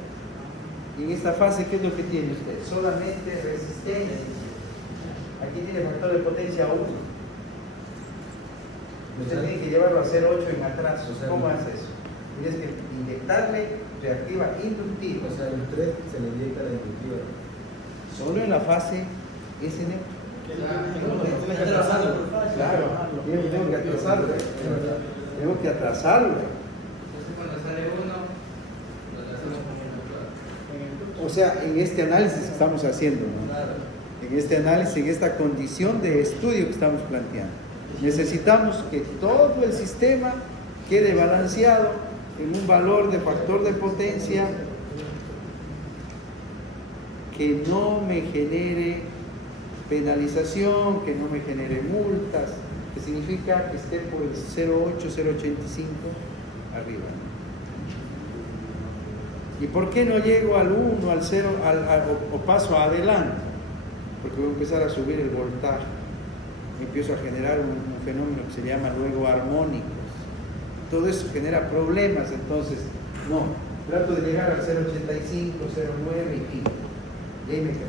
Y en esta fase, ¿qué es lo que tiene usted? Solamente resistencia. Aquí tiene factor de potencia 1. Usted tiene que llevarlo a 0,8 en atraso. ¿Cómo hace eso? Tienes que inyectarle reactiva inductiva. O sea, el 3 se le inyecta la inductiva. Solo en la fase SN. Tienes que atrasarlo por fase. Claro, tengo que atrasarlo. Tengo que atrasarlo. Entonces cuando sale uno, lo hacemos con el O sea, en este análisis que estamos haciendo, ¿no? En este análisis, en esta condición de estudio que estamos planteando, necesitamos que todo el sistema quede balanceado en un valor de factor de potencia que no me genere penalización, que no me genere multas, que significa que esté por el 0,8, 0,85 arriba. ¿Y por qué no llego al 1, al 0, o paso adelante? Porque voy a empezar a subir el voltaje. Empiezo a generar un fenómeno que se llama luego armónicos. Todo eso genera problemas, entonces, no. Trato de llegar al 0,85, 0,9 y ahí me quedo.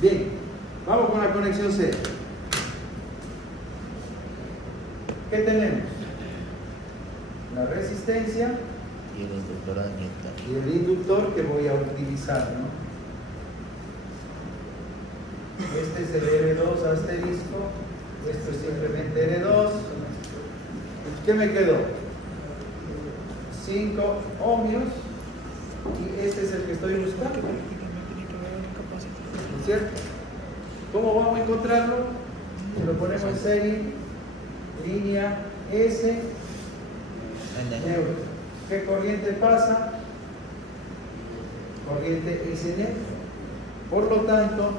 Bien, vamos con la conexión C. ¿Qué tenemos? La resistencia Y el inductor a inyectar. y el inductor que voy a utilizar, ¿no? Este es el R2 asterisco, esto es simplemente R2. ¿Qué me quedó? 5 ohmios y este es el que estoy buscando. ¿No es cierto? ¿Cómo vamos a encontrarlo? Si lo ponemos en serie, línea S, neutro. ¿Qué corriente pasa? Corriente S neutro. Por lo tanto,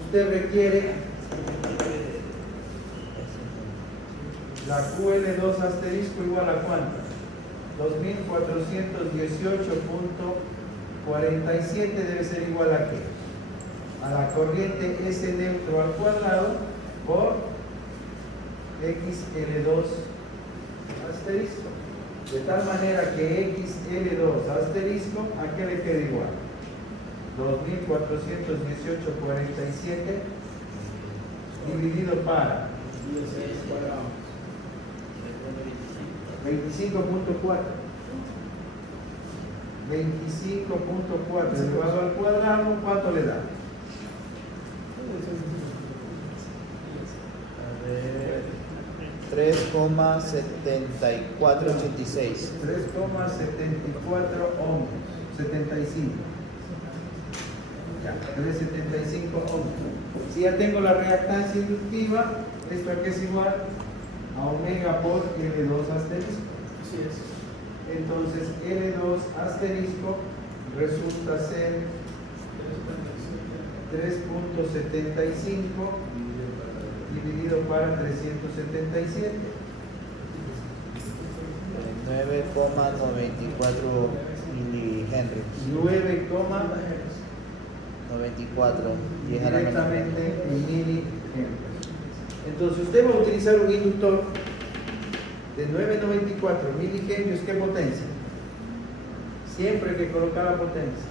usted requiere la QL2 asterisco igual a cuánto? 2418.47 debe ser igual a qué? A la corriente S neutro al cuadrado por XL2 asterisco. De tal manera que XL2 asterisco, ¿a qué le queda igual? 2418.47 dividido para 25.4. 25.4 elevado al cuadrado, ¿cuánto le da? A ver. 3,7486. 3,74 ohmios. 75. Ya, 3,75 ohmios. Si ya tengo la reactancia inductiva, esto aquí es igual a omega por L2 asterisco. Así es. Entonces L2 asterisco resulta ser 3.75 dividido para 377. 9,94 milihenry. 94. Directamente en milihenry. Entonces usted va a utilizar un inductor de 9,94 milihenrios. ¿Qué potencia? Siempre hay que colocar la potencia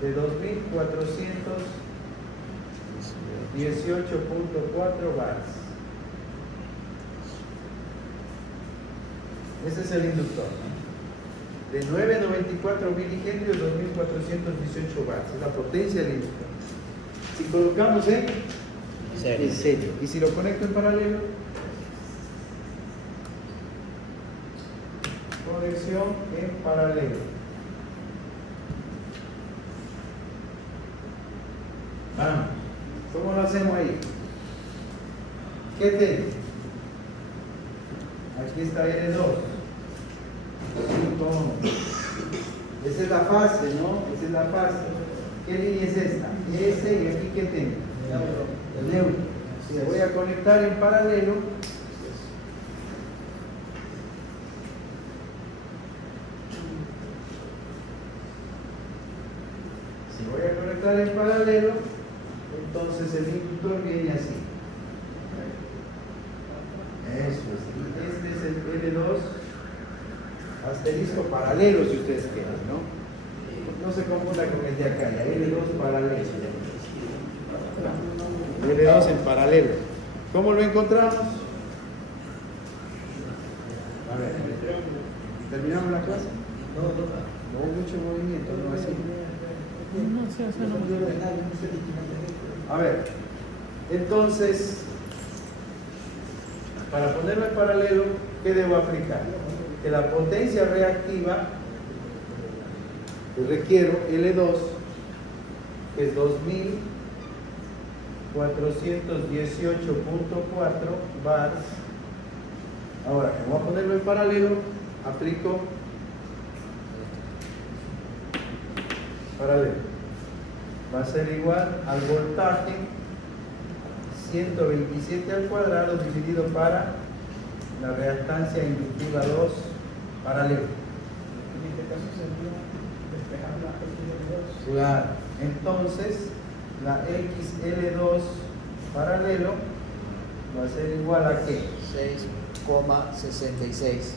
de 2418.4 watts. Ese es el inductor, ¿no? De 9,94 milihenrios, 2418 watts. Es la potencia del inductor. Si colocamos en serie, y si lo conecto en paralelo, conexión en paralelo. Vamos, ¿cómo lo hacemos ahí? ¿Qué tengo? Aquí está L2. 5 ohms. Esa es la fase, ¿no? Esa es la fase. ¿Qué línea es esta? S, y aquí ¿qué tengo? El neutro. Si voy a conectar en paralelo, entonces el inductor viene así. Eso es. Este es el L2 asterisco paralelo, si ustedes quieren, ¿no? No se confunda con el de acá, ya L2 paralelo. L2 en paralelo. ¿Cómo lo encontramos? A ver, ¿terminamos la clase? No mucho movimiento, no así. A ver, entonces, para ponerlo en paralelo, ¿qué debo aplicar? Que la potencia reactiva que requiero, L2, que es 2418.4 bars. Ahora, como voy a ponerlo en paralelo, aplico paralelo. Va a ser igual al voltaje 127 al cuadrado dividido para la reactancia inductiva 2 paralelo. En este caso sería despejar la L2. Claro. Entonces, la XL2 paralelo va a ser igual a ¿qué? 6,66.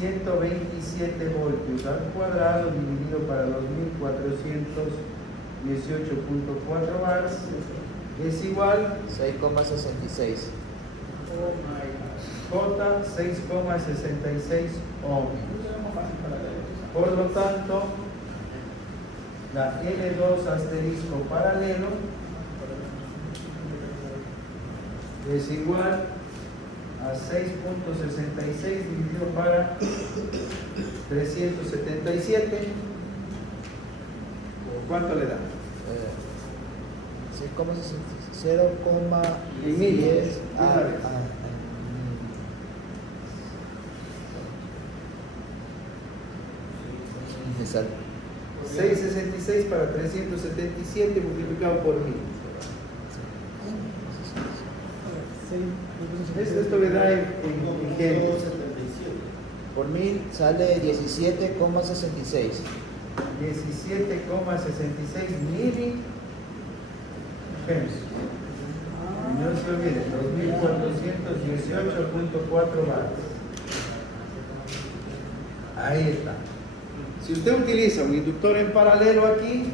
127 voltios al cuadrado dividido para 2418.4 bars es igual 6,66. J 6,66 ohms. Por lo tanto, la L2 asterisco paralelo es igual a 6.66 dividido para 377. ¿Cuánto le da? 0,10 Exacto. 666 para 377 multiplicado por 1000. Esto le da en genios. Por 1000 sale 17,66. 17,66 milihens. Y no se olviden, 2418.4 watts. Ahí está. Si usted utiliza un inductor en paralelo aquí,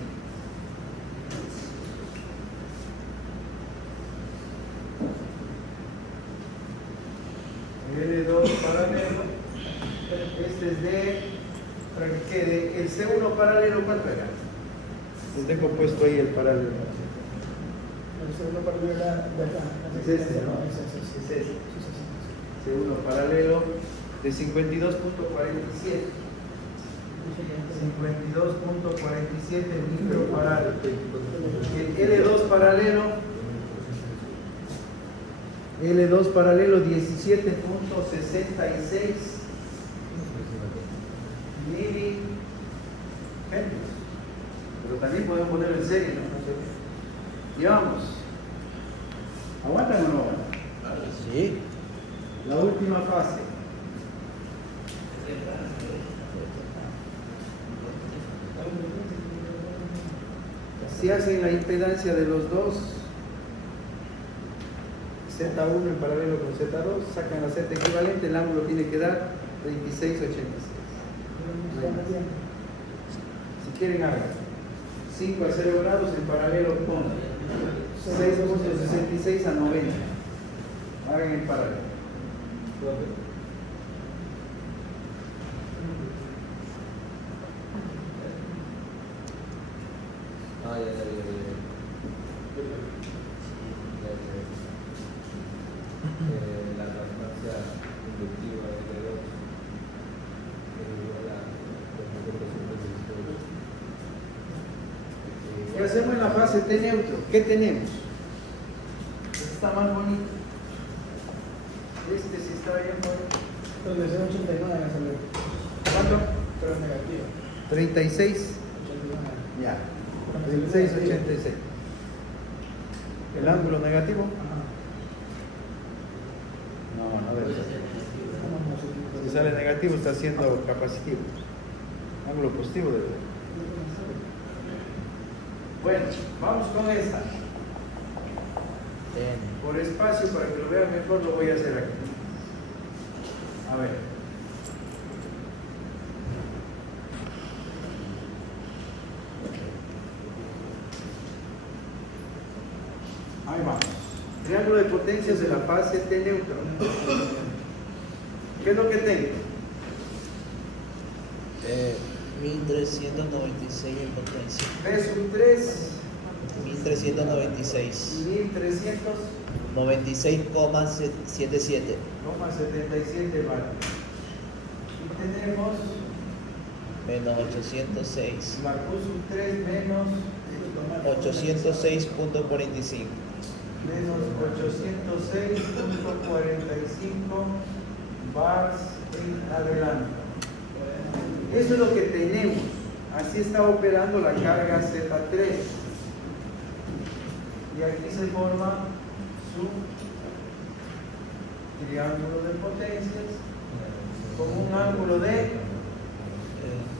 L2 paralelo, este es de, para que quede, el C1 paralelo, ¿cuánto era? Les dejo puesto ahí el paralelo. El segundo paralelo era de acá. Es este, ¿no? Es ese. Es este. Sí, sí, sí. Segundo paralelo de 52.47. 52.47 microfarad. El L2 paralelo. L2 paralelo 17.66 milihenries. Pero también podemos ponerlo en serie, ¿no? Y vamos. ¿Aguantan o no aguantan? Sí. La última fase. Si hacen la impedancia de los dos, Z1 en paralelo con Z2, sacan la Z equivalente, el ángulo tiene que dar 26,86. Si quieren hagan 5 a 0 grados en paralelo con 6.66 a 90. Hagan en paralelo. Ah, ya. La transferencia inductiva de L2 es igual a ¿Qué hacemos en la fase T neutro? ¿Qué tenemos? Este está más bonito. Este sí está bien bonito. Pero de 0,89 van a salir. ¿Cuánto? Pero negativo. 36. 89. Ya. 36,86. ¿El ángulo negativo? Ajá. No debe ser. ¿Cómo no se tiene? Si sale negativo está siendo capacitivo. Ángulo positivo debe ser. Bueno, vamos con esta. Por espacio, para que lo vean mejor, lo voy a hacer aquí. A ver. Ahí vamos. Triángulo de potencias de la fase T neutro. ¿Qué es lo que tengo? 1396 en potencia. P sub 3, 1396. 1300. 96,77. 0,77 vale. Y tenemos Menos 806. la Q sub 3 menos 806.45. menos 806.45 bars en adelante. Eso es lo que tenemos. Así está operando la carga Z3. Y aquí se forma su triángulo de potencias con un ángulo de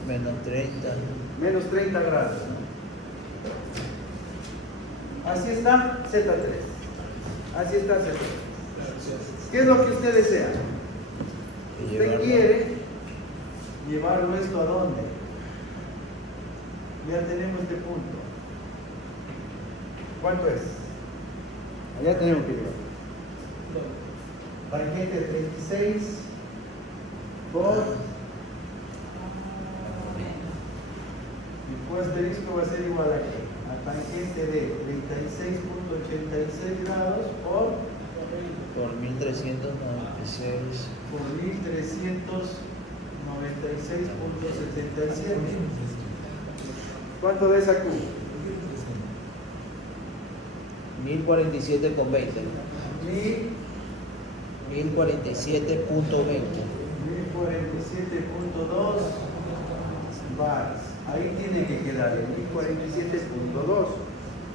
Menos 30. menos 30 grados. Así está Z3. Así está Z3. ¿Qué es lo que usted desea? Usted quiere llevarlo esto a dónde? Ya tenemos este punto. ¿Cuánto es? Allá tenemos que llevar. Tangente 36 por y Q asterisco va a ser igual a qué? A tangente de 36.86 grados por 1396. por 1396.77. ¿Cuánto de esa Q? 1047,20. 1047.20. 1047.2 bars. Ahí tiene que quedar el 1047.2.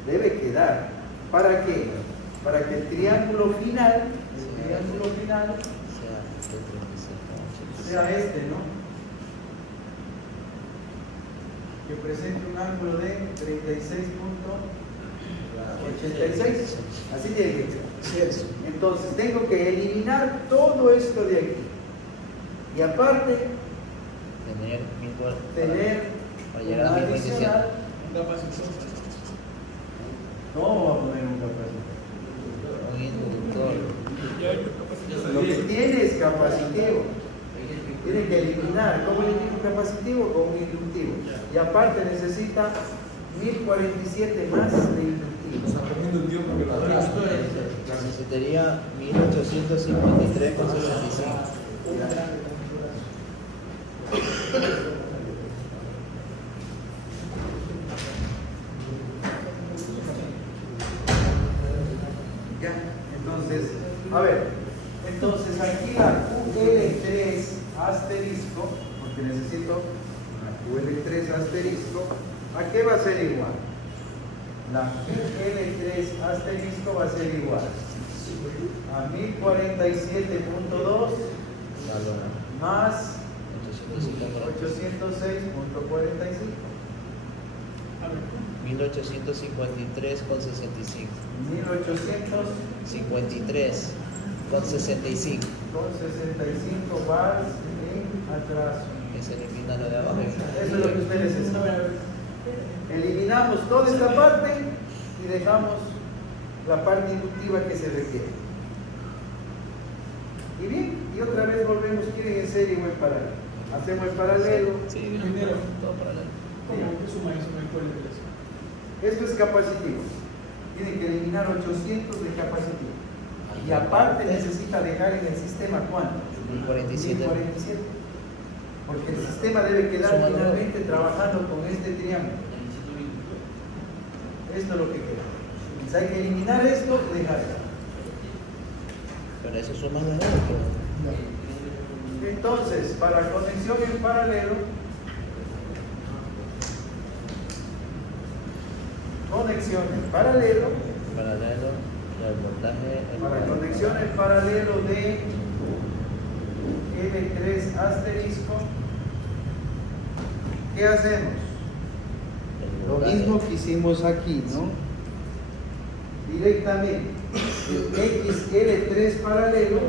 Debe quedar. ¿Para qué? Para que el triángulo final sea este, ¿no? Que presente un ángulo de 36.86. Así tiene que ser. Entonces tengo que eliminar todo esto de aquí. Y aparte, tener para llegar a un 1047. adicional. No vamos a poner un capacitor. Un inductor. Lo que tiene es capacitivo. Tiene que eliminar. ¿Cómo elimino un capacitivo? Con un inductivo. Y aparte necesita 1047 más de inductivo. Está perdiendo el tiempo que lo Necesitaría 1853,65. Ya, entonces, a ver, entonces aquí la QL3 asterisco, porque necesito una QL3 asterisco, ¿a qué va a ser igual? La QL3 asterisco va a ser igual a 1047.2 más 806.45. 1853,65. 1853.65 53,65. bars en atraso. Que se elimina lo de abajo. Eso es lo que ustedes necesitan. Eliminamos toda esta parte y dejamos la parte inductiva que se requiere. Y bien, y otra vez volvemos, ¿quieren en serie o en paralelo? Hacemos el paralelo. Sí, Primero. todo paralelo. ¿Cómo que suma eso en el cual Esto es capacitivo. Tienen que eliminar 800 de capacitivo. Y aparte necesita dejar en el sistema ¿cuánto? 1047. 1047. Porque el sistema debe quedar Sumando. finalmente trabajando con este triángulo. Esto es lo que queda. Entonces hay que eliminar esto y dejar esto. Pero eso suma los dos. Entonces, para conexión en paralelo, Paralelo, el voltaje. para conexión en paralelo de L3 asterisco, ¿qué hacemos? Lo mismo que hicimos aquí, ¿no? Directamente, el XL3 paralelo,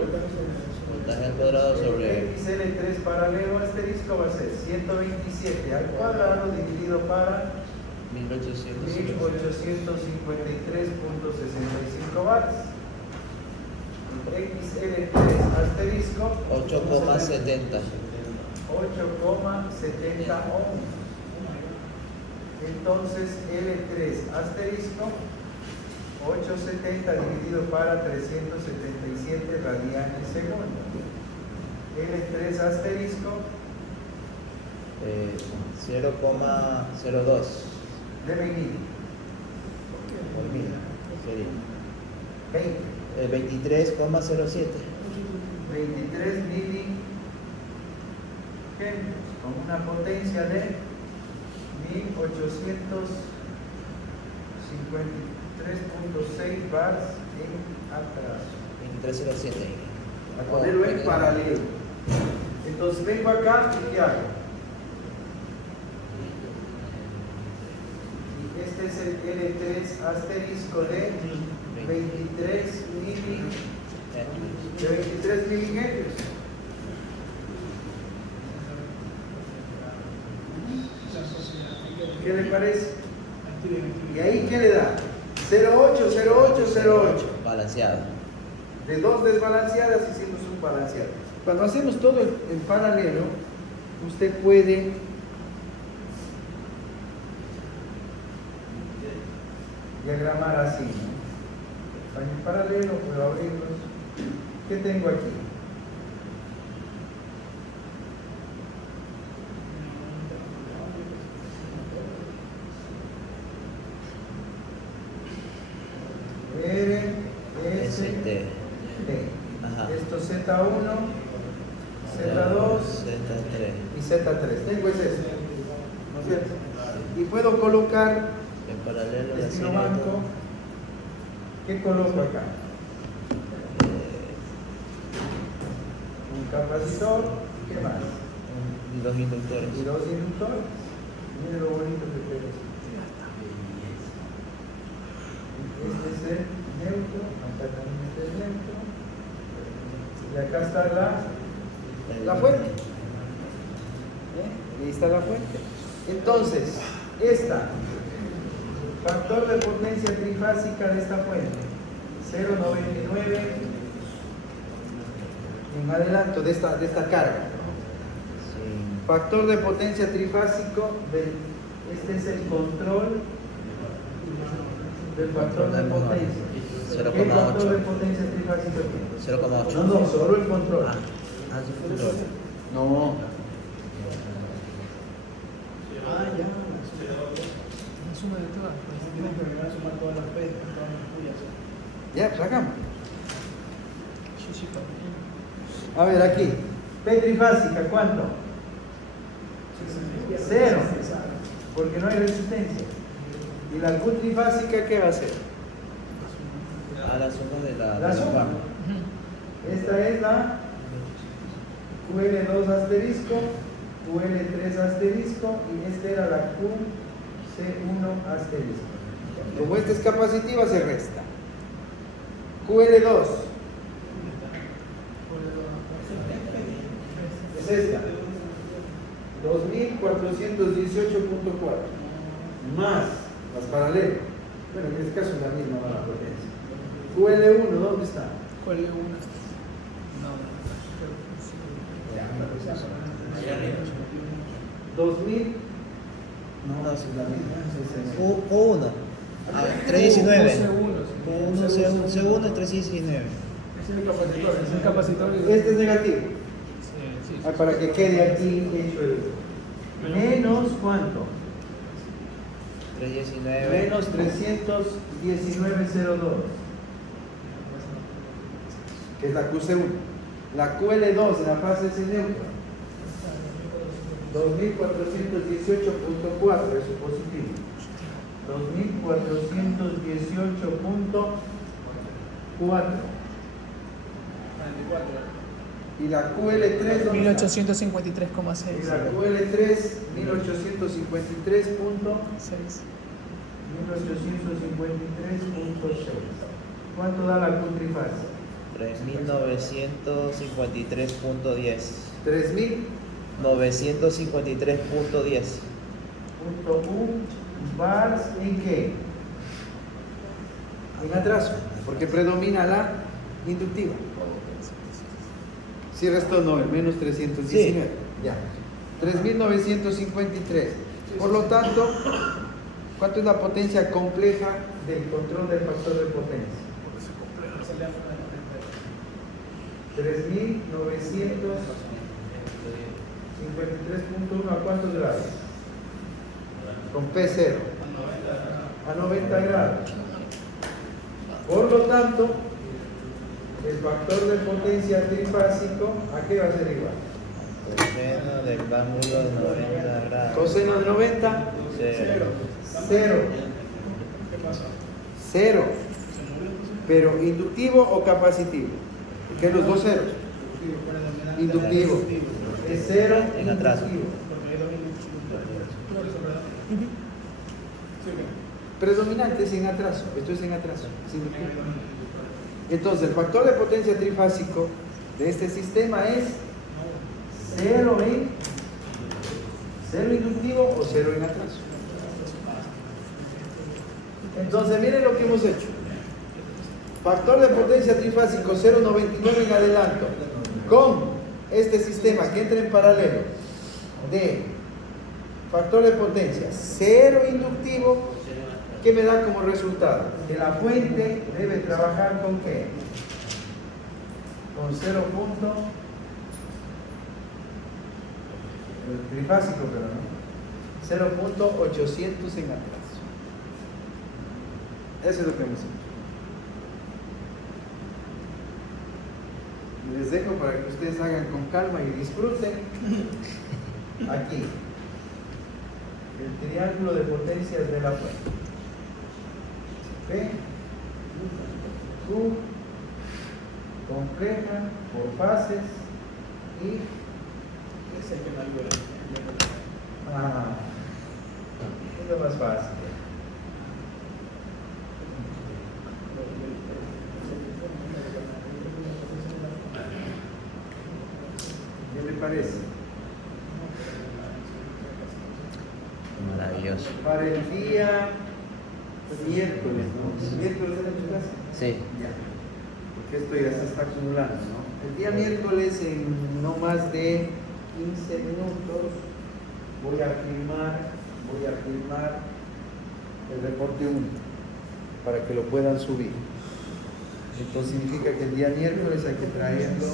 Voltaje al cuadrado sobre. XL3 paralelo asterisco va a ser 127 al cuadrado dividido para 1850. 1853.65 watts. XL3 asterisco 8,70. 8,70 ohms. Entonces L3 asterisco 870 dividido para 377 radianes segundo. L3 asterisco 0,02. debe ir Por mil. Sería. 20. 23,07. 23 milihenrios con una potencia de 1853.6 bars en atraso. 23,07. A ponerlo en paralelo. Entonces vengo acá y ¿qué hago? Y este es el L3 asterisco de 23 milihenrios. ¿Qué le parece? ¿Y ahí qué le da? 0,8, 0,8, 0,8. Balanceado. De dos desbalanceadas hicimos un balanceado. Cuando hacemos todo en paralelo, usted puede diagramar así, ¿no? Están en paralelo, puedo abrirlos. ¿Qué tengo aquí? R, S, ST. T. Ajá. Esto Z1, Z2 Z3. y Z3. Tengo ese, ¿no es cierto? Y puedo colocar En paralelo la destino serie de banco. todo. ¿Qué coloco acá? Un capacitor. ¿Qué más? Y los inductores. Y dos inductores. Miren lo bonito que queda. Este es el neutro, acá también está el neutro. Y acá está la fuente. Ahí está la fuente. Entonces, esta, factor de potencia trifásica de esta fuente, 0,99 en adelanto de esta carga. Sí. Factor de potencia trifásico del Este es el control del factor de potencia. ¿Qué factor de potencia trifásico tiene? 0,8. No, solo el control. Es un control. No. Ya. La suma de todas. Tienes que venir a sumar todas las P, todas las tuyas. Ya, sacamos. Sí, papi. A ver, aquí. P trifásica, ¿cuánto? 0. Porque no hay resistencia. ¿Y la Q trifásica qué va a ser? A la suma de La suma. Esta es la QL2 asterisco, QL3 asterisco y esta era la QC1 asterisco. Como esta es capacitiva, se resta. QL2 es esta. 2418.4 más las paralelas. Bueno, en este caso es la misma la potencia. QL1, ¿dónde está? ¿Cuál es una? Allá arriba. 2000. No, es la misma. U1. A ver, 319. U1, sí. U1, C1 y 319. Ese es el capacitor. Ese es el capacitor. Este es negativo. Sí. Para que quede aquí hecho el. Menos cuánto? 319. Menos 319.02. Que es la QC1. La QL2 en la fase S neutra. 2418.4, eso positivo. 2418.4. Y la QL3 ¿dónde está? 1853,6. Y la QL3 1853.6. 1853.6. ¿Cuánto da la Q trifásica? 3953.10. 3000. 953.10. Punto U bars en qué? En atraso, porque predomina la inductiva. Si restó no, el menos 319. Ya. 3953. Por lo tanto, ¿cuánto es la potencia compleja del control del factor de potencia? 3953.1 ¿a cuántos grados? Con P0 a 90 grados. Por lo tanto, el factor de potencia trifásico, ¿a qué va a ser igual? Coseno del ángulo de 90 grados. Coseno de 90, 0. 0. 0. Pero inductivo o capacitivo. ¿Qué los dos ceros? Inductivo. Es 0 En atraso. Predominante es en atraso. Esto es en atraso. Es inductivo. Entonces, el factor de potencia trifásico de este sistema es 0 inductivo o 0 en atraso. Entonces, miren lo que hemos hecho. Factor de potencia trifásico 0,99 en adelanto. Con este sistema que entra en paralelo de factor de potencia 0 inductivo, ¿qué me da como resultado? Que la fuente debe trabajar con ¿qué? Con 0 punto trifásico, pero no. 0.800 en atraso. Eso es lo que hemos hecho. Les dejo para que ustedes hagan con calma y disfruten. Aquí, el triángulo de potencias de la fuente. P, Q, compleja por fases y Ese es el que me ayuda. es lo más fácil. ¿Qué le parece? Maravilloso. Para el día miércoles, ¿no? ¿El miércoles en tu casa? Sí. Ya. Porque esto ya se está acumulando, ¿no? El día miércoles, en no más de 15 minutos, voy a voy a firmar el reporte 1 para que lo puedan subir. Entonces significa que el día miércoles hay que traerlo.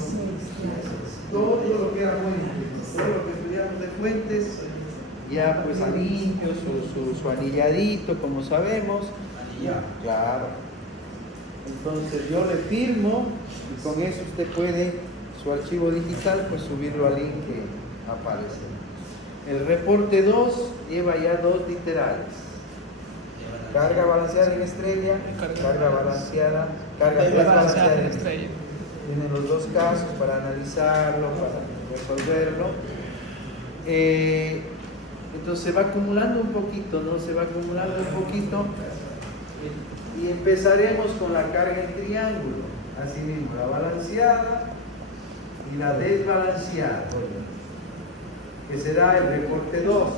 Todo lo que era fuentes, todo lo que estudiamos de fuentes, ya pues anillos, su anilladito, como sabemos. Ya, claro. Entonces yo le firmo y con eso usted puede, su archivo digital, pues subirlo al link que aparece. El reporte 2 lleva ya 2 literales. Carga balanceada en estrella, carga balanceada, carga desbalanceada en estrella. Tienen los dos casos para analizarlo, para resolverlo. Entonces se va acumulando un poquito, ¿no? Se va acumulando un poquito. Y empezaremos con la carga en triángulo. Así mismo, la balanceada y la desbalanceada, que será el reporte 2.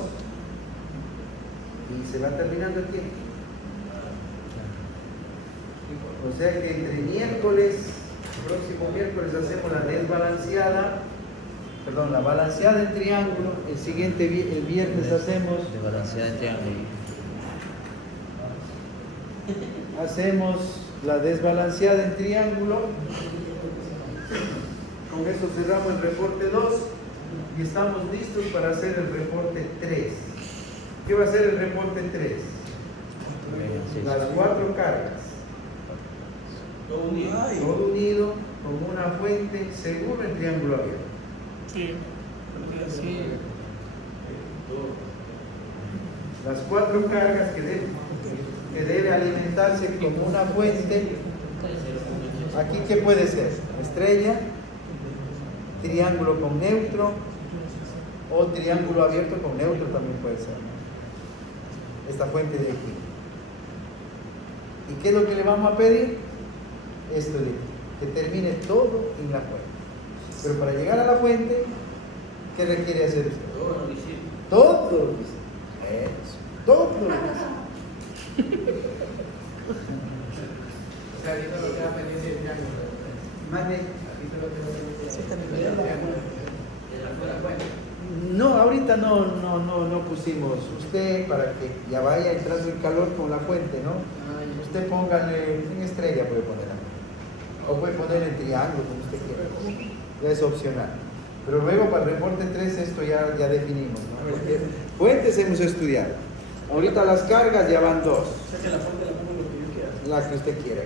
Y se va terminando el tiempo. O sea que entre miércoles, próximo miércoles hacemos la desbalanceada, perdón, la balanceada en triángulo, el siguiente el viernes hacemos la desbalanceada en triángulo. Con eso cerramos el reporte 2 y estamos listos para hacer el reporte 3. ¿Qué va a ser el reporte 3? Las 4 cargas. Todo unido con una fuente según el triángulo abierto. Sí, sí. Las 4 cargas que debe alimentarse como una fuente. Aquí, ¿qué puede ser? Estrella, triángulo con neutro o triángulo abierto con neutro también puede ser. Esta fuente de aquí. ¿Y qué es lo que le vamos a pedir? Esto de que termine todo en la fuente. Pero para llegar a la fuente, ¿qué requiere hacer usted? Todo lo que hiciste. Eso. Todo lo que hiciste. O sea, ahí solo queda pendiente el triángulo. Mande. Aquí solo queda pendiente el triángulo. No, ahorita no pusimos. Usted, para que ya vaya entrando el calor con la fuente, ¿no? Usted póngale en estrella, puede poner. O puede poner en triángulo, como usted quiera. Ya es opcional. Pero luego para el reporte 3 esto ya definimos, ¿no? Porque fuentes hemos estudiado. Ahorita las cargas ya van 2. O sea que la fuente la pongo lo que yo quiera. La que usted quiera.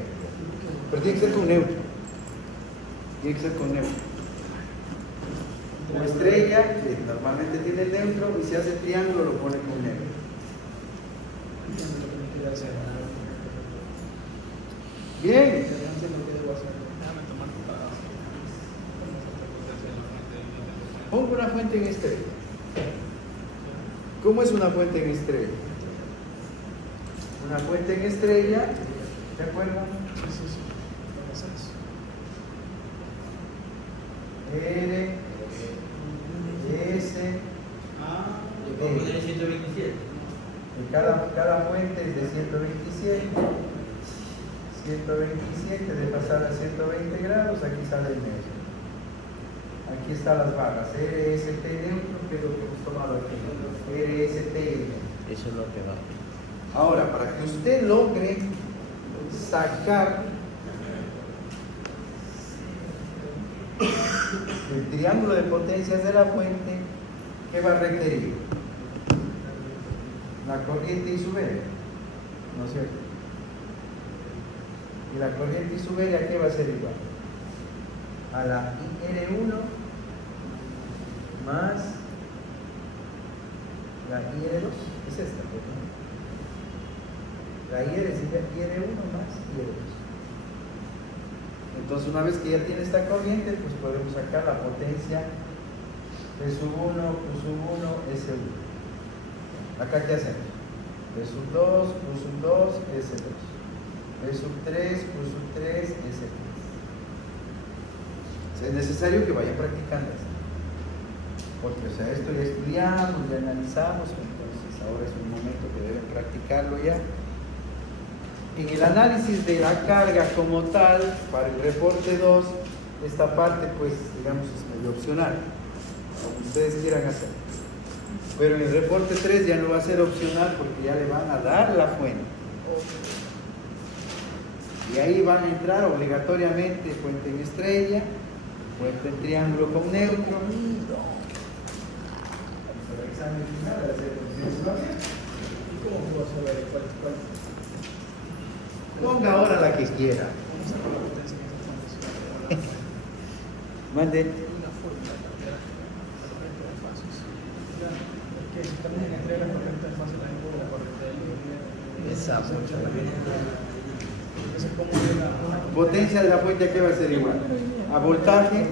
Pero tiene que ser con neutro. Tiene que ser con neutro. Una estrella, que normalmente tiene el neutro, y si hace triángulo lo pone con neutro. Bien. Pongo una fuente en estrella. ¿Cómo es una fuente en estrella? Una fuente en estrella, ¿de acuerdo? Sí. R, S, cada fuente es de 127. 127 de pasar a 120 grados, aquí sale el medio. Aquí están las barras, RST neutro, que es lo que hemos tomado aquí. RST y neutro. Eso es lo que va. Ahora, para que usted logre sacar el triángulo de potencias de la fuente, ¿qué va a requerir? La corriente isométrica, ¿no es cierto? Y la corriente isométrica, ¿qué va a ser igual? A la IR1 más la IR2, es esta, ¿no? La IR es IR1 más IR2. Entonces, una vez que ya tiene esta corriente, pues podemos sacar la potencia P sub 1, Q sub 1, S1. Acá, ¿qué hacemos? P sub 2, Q sub 2, S2. P sub 3, Q sub 3, S3. O sea, es necesario que vayan practicando esto. Porque, o sea, esto ya estudiamos, ya analizamos, entonces ahora es un momento que deben practicarlo ya. En el análisis de la carga como tal, para el reporte 2, esta parte, pues, digamos, es medio opcional, como ustedes quieran hacer. Pero en el reporte 3 ya no va a ser opcional porque ya le van a dar la fuente. Y ahí van a entrar obligatoriamente fuente en estrella, fuente en triángulo con neutro. Para el examen final de la secuencia. ¿Y cómo puedo saber cuál? Ponga ahora la que quiera. Mande. Una fórmula cambiar la corriente de fases. Que si también entrega la corriente de fases también por la corriente de línea. Exacto. Entonces, ¿cómo llega una Potencia de la fuente, ¿qué va a ser igual? A voltaje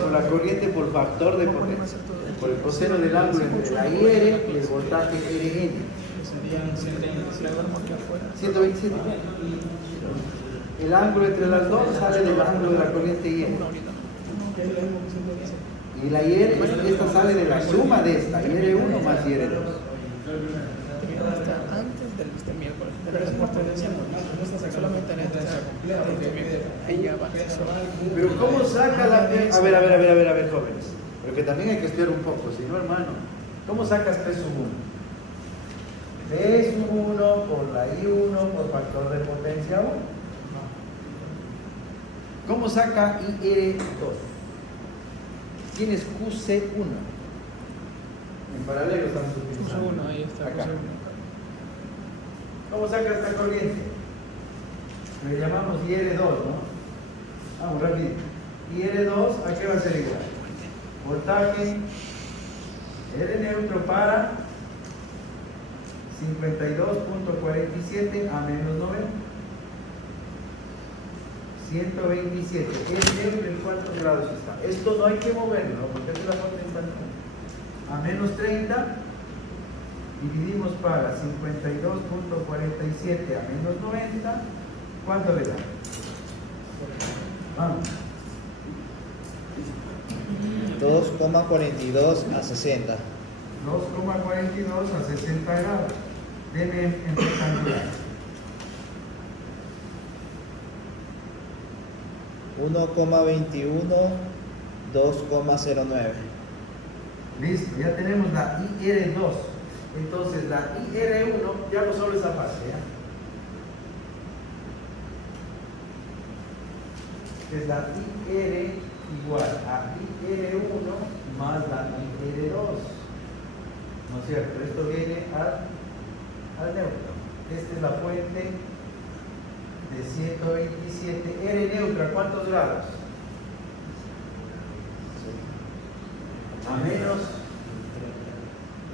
por la corriente por factor de potencia. Por el coseno del ángulo entre la IR y el voltaje RN. serían 127 aquí afuera? 127. El ángulo entre las dos sale del ángulo de la corriente IR. Que es lo mismo que 127. Y la IR, esta sale de la suma de esta, IR1 más IR2. Hasta antes del este miércoles. Pero es por solamente en este miércoles. Ahí ya va. Pero ¿cómo saca la... A ver, jóvenes. Pero que también hay que estudiar un poco, si no, hermano. ¿Cómo sacas P sub 1? P sub 1 por la I1 por factor de potencia 1. ¿Cómo saca IR2? Tienes QC1. En paralelo estamos utilizando. Uno, ahí está. Acá. ¿Cómo saca esta corriente? Le llamamos IR2, ¿no? Vamos rápido. IR2, ¿a qué va a ser igual? Voltaje R neutro para 52.47 a menos 90. 127. El neutro en cuántos grados está. Esto no hay que moverlo, ¿no? Porque es la fuente instantánea. A menos 30 dividimos para 52.47 a menos 90. ¿Cuánto le da? Vamos. 2,42 a 60. 2,42 a 60 grados. Deme en rectangular. 1,21, 2,09. Listo, ya tenemos la IR2. Entonces la IR1, ya no solo esa fase, ¿ya? Es la IR igual a IR1 más la IR2. ¿No es cierto? Esto viene al neutro. Esta es la fuente de 127. R neutro, ¿a cuántos grados? A menos.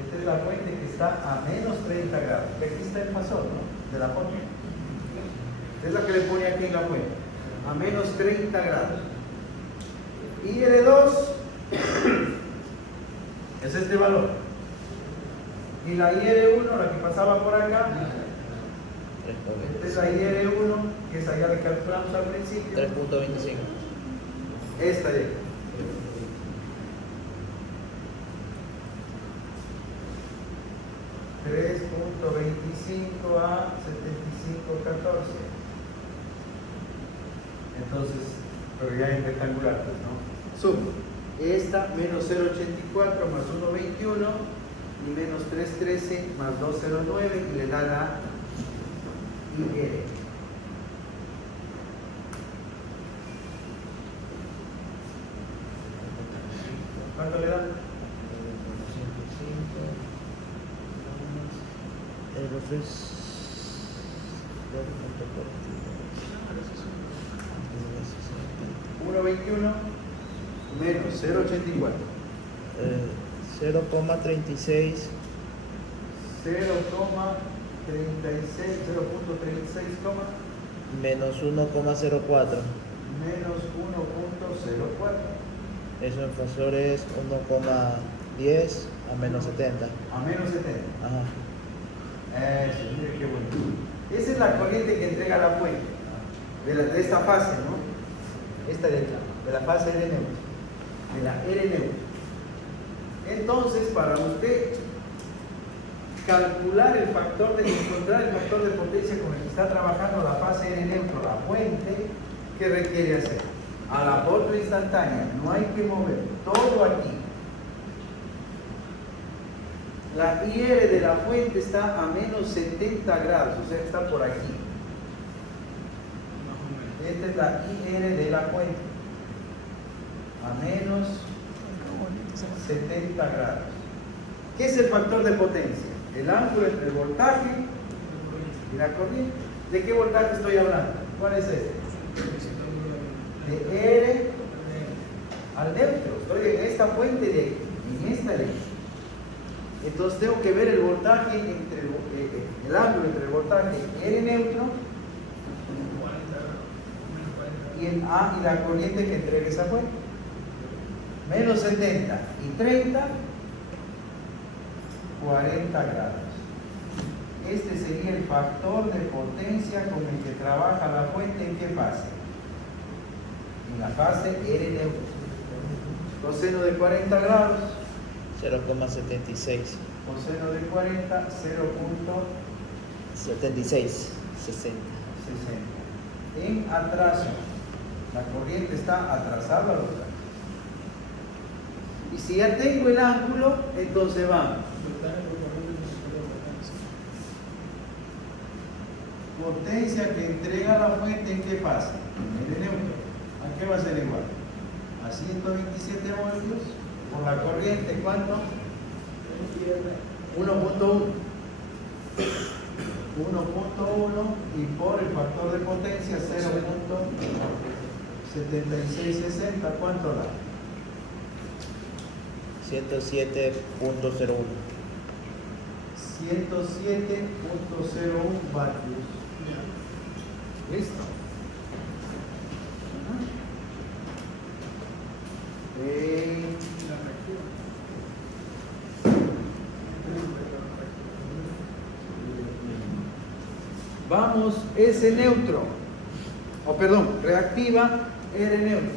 Esta es la fuente que está a menos 30 grados. Que aquí está el fasor, ¿no? De la fuente. Es la que le pone aquí en la fuente. A menos 30 grados. IR2 es este valor. Y la IR1, la que pasaba por acá, esta es la IR1, que es allá la que calculamos al principio. 3,25. Esta de aquí. $3.25 a 75.14. Entonces, pero ya en rectangular, pues, ¿no? Suma. Esta menos 0.84 más 1.21 y menos 3.13 más 2.09 y le da la IR. ¿Cuánto le da? El refresh 1.21 menos 0.84. 0,36 0.36, menos 1,04. menos 1.04 Eso en fasor es 1,10 a menos 70. a menos 70. Ajá. Eso, mire qué bonito. Esa es la corriente que entrega la fuente de esta fase, ¿no? Esta de acá, de la fase R neutro, de la R neutro. Entonces, para usted calcular el factor encontrar el factor de potencia con el que está trabajando la fase R neutro, la fuente, ¿qué requiere hacer? A la foto instantánea, no hay que mover, todo aquí. La IR de la fuente está a menos 70 grados, o sea, está por aquí. Esta es la IR de la fuente, a menos 70 grados. ¿Qué es el factor de potencia? El ángulo entre el voltaje y la corriente. ¿De qué voltaje estoy hablando? ¿Cuál es este? De R al neutro. Estoy en esta fuente de aquí, en esta de aquí. Entonces tengo que ver el voltaje entre el ángulo entre el voltaje R neutro y el A y la corriente que entrega esa fuente. Menos 70 y 30, 40 grados. Este sería el factor de potencia con el que trabaja la fuente. ¿En qué fase? En la fase R neutro. Coseno de 40 grados. 0,76. Coseno de 40, 0.60. 76. 60. En atraso. La corriente está atrasada a los datos. Y si ya tengo el ángulo, entonces vamos. Potencia que entrega la fuente, ¿en qué fase? En el neutro. ¿A qué va a ser igual? A 127 voltios por la corriente, ¿cuánto? 1.1. 1.1 y por el factor de potencia 0.7660, ¿cuánto da? 107.01. 107.01 vatios. ¿Listo? Vamos, S neutro, reactiva R neutro.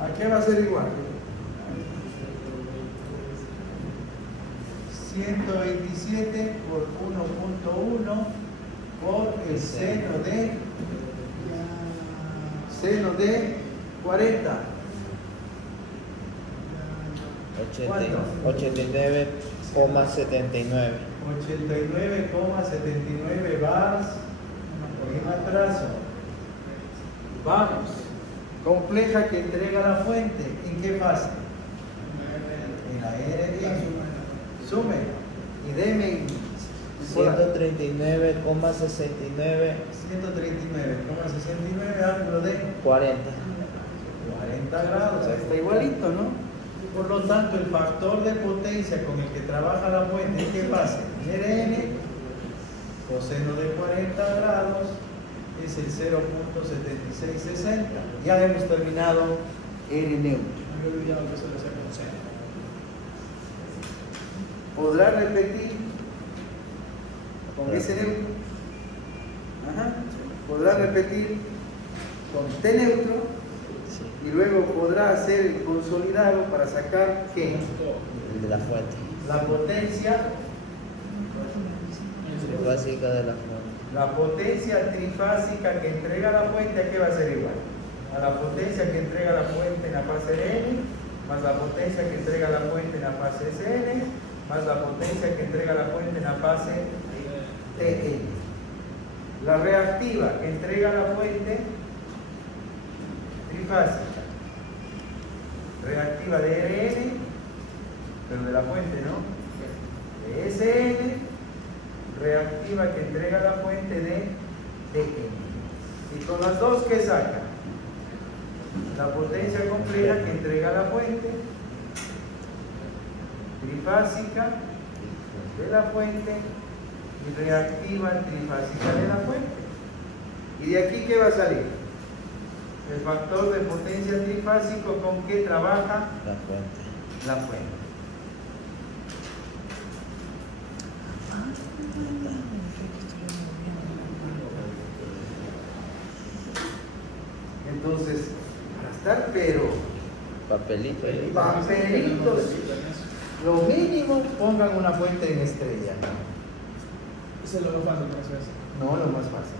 ¿A qué va a ser igual? 127 por 1.1 por el seno de 40. 89,79. 89,79 bars en atraso. Vamos. Compleja que entrega la fuente. ¿En qué fase? En la R. Sume. Y deme 139,69. 139,69 ángulo de 40. 40 grados. Está igualito, ¿no? Por lo tanto, el factor de potencia con el que trabaja la fuente, ¿en qué fase? Rn, coseno de 40 grados, es el 0.7660. Ya hemos terminado R neutro. ¿Podrá repetir con ese neutro? Ajá. ¿Podrá repetir con T neutro? Sí. Y luego podrá hacer el consolidado para sacar ¿qué? El de la fuente. La potencia, Básica de la fuente. la potencia trifásica que entrega la fuente, ¿a qué va a ser igual? A la potencia que entrega la fuente en la fase N, más la potencia que entrega la fuente en la fase Sn, más la potencia que entrega la fuente en la fase Tn. La reactiva que entrega la fuente trifásica, reactiva de Rn, pero de la fuente, ¿no? De Sn, reactiva que entrega la fuente de Tn. Y con las dos, ¿qué saca? La potencia compleja que entrega la fuente trifásica de la fuente y reactiva trifásica de la fuente. ¿Y de aquí qué va a salir? El factor de potencia trifásico con que trabaja La fuente. la fuente. Entonces, para estar pero Papelito. papelitos, lo mínimo pongan una fuente en estrella. Eso es lo más fácil, por eso es. No, lo más fácil,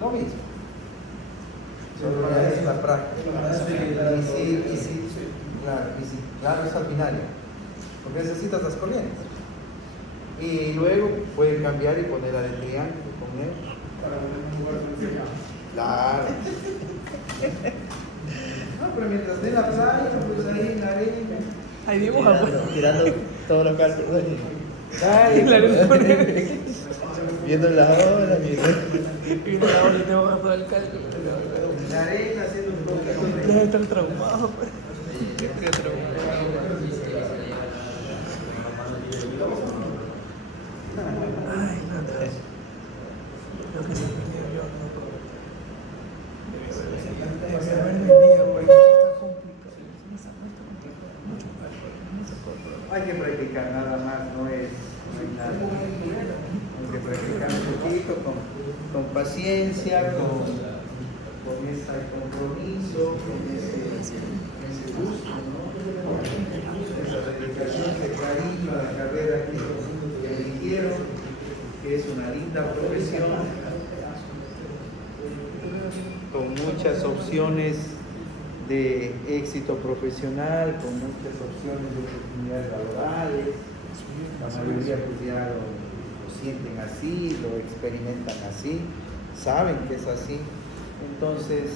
lo mismo. Solo para eso la práctica. Claro, es al final ya. Porque necesitas las corrientes. Y luego pueden cambiar y poner la de triángulo con él. Para poner un lugar donde se llama. Claro. No, pero mientras esté en la playa, pues ahí en la arena. Ahí dibuja, pues. Tirando todos los cálculos. Dale. Viendo las olas, Y de la hora y te bajas todo el cálculo. En la arena haciendo un poquito Debe de... estar traumado, pues. Qué traumado. Ay, no, Andrés. Lo que se pelea yo, no puedo. Debe haber día, porque esto está complicado. Está mucho cálculo, no se puede. Hay que practicar nada más, no es nada. Hay que practicar un poquito con paciencia, con ese compromiso, con ese gusto, ¿no? Esa dedicación, ese cariño a la carrera que eligieron, que es una linda profesión, con muchas opciones de éxito profesional, con muchas opciones de oportunidades laborales. La mayoría pues ya lo sienten así, lo experimentan así, saben que es así. Entonces,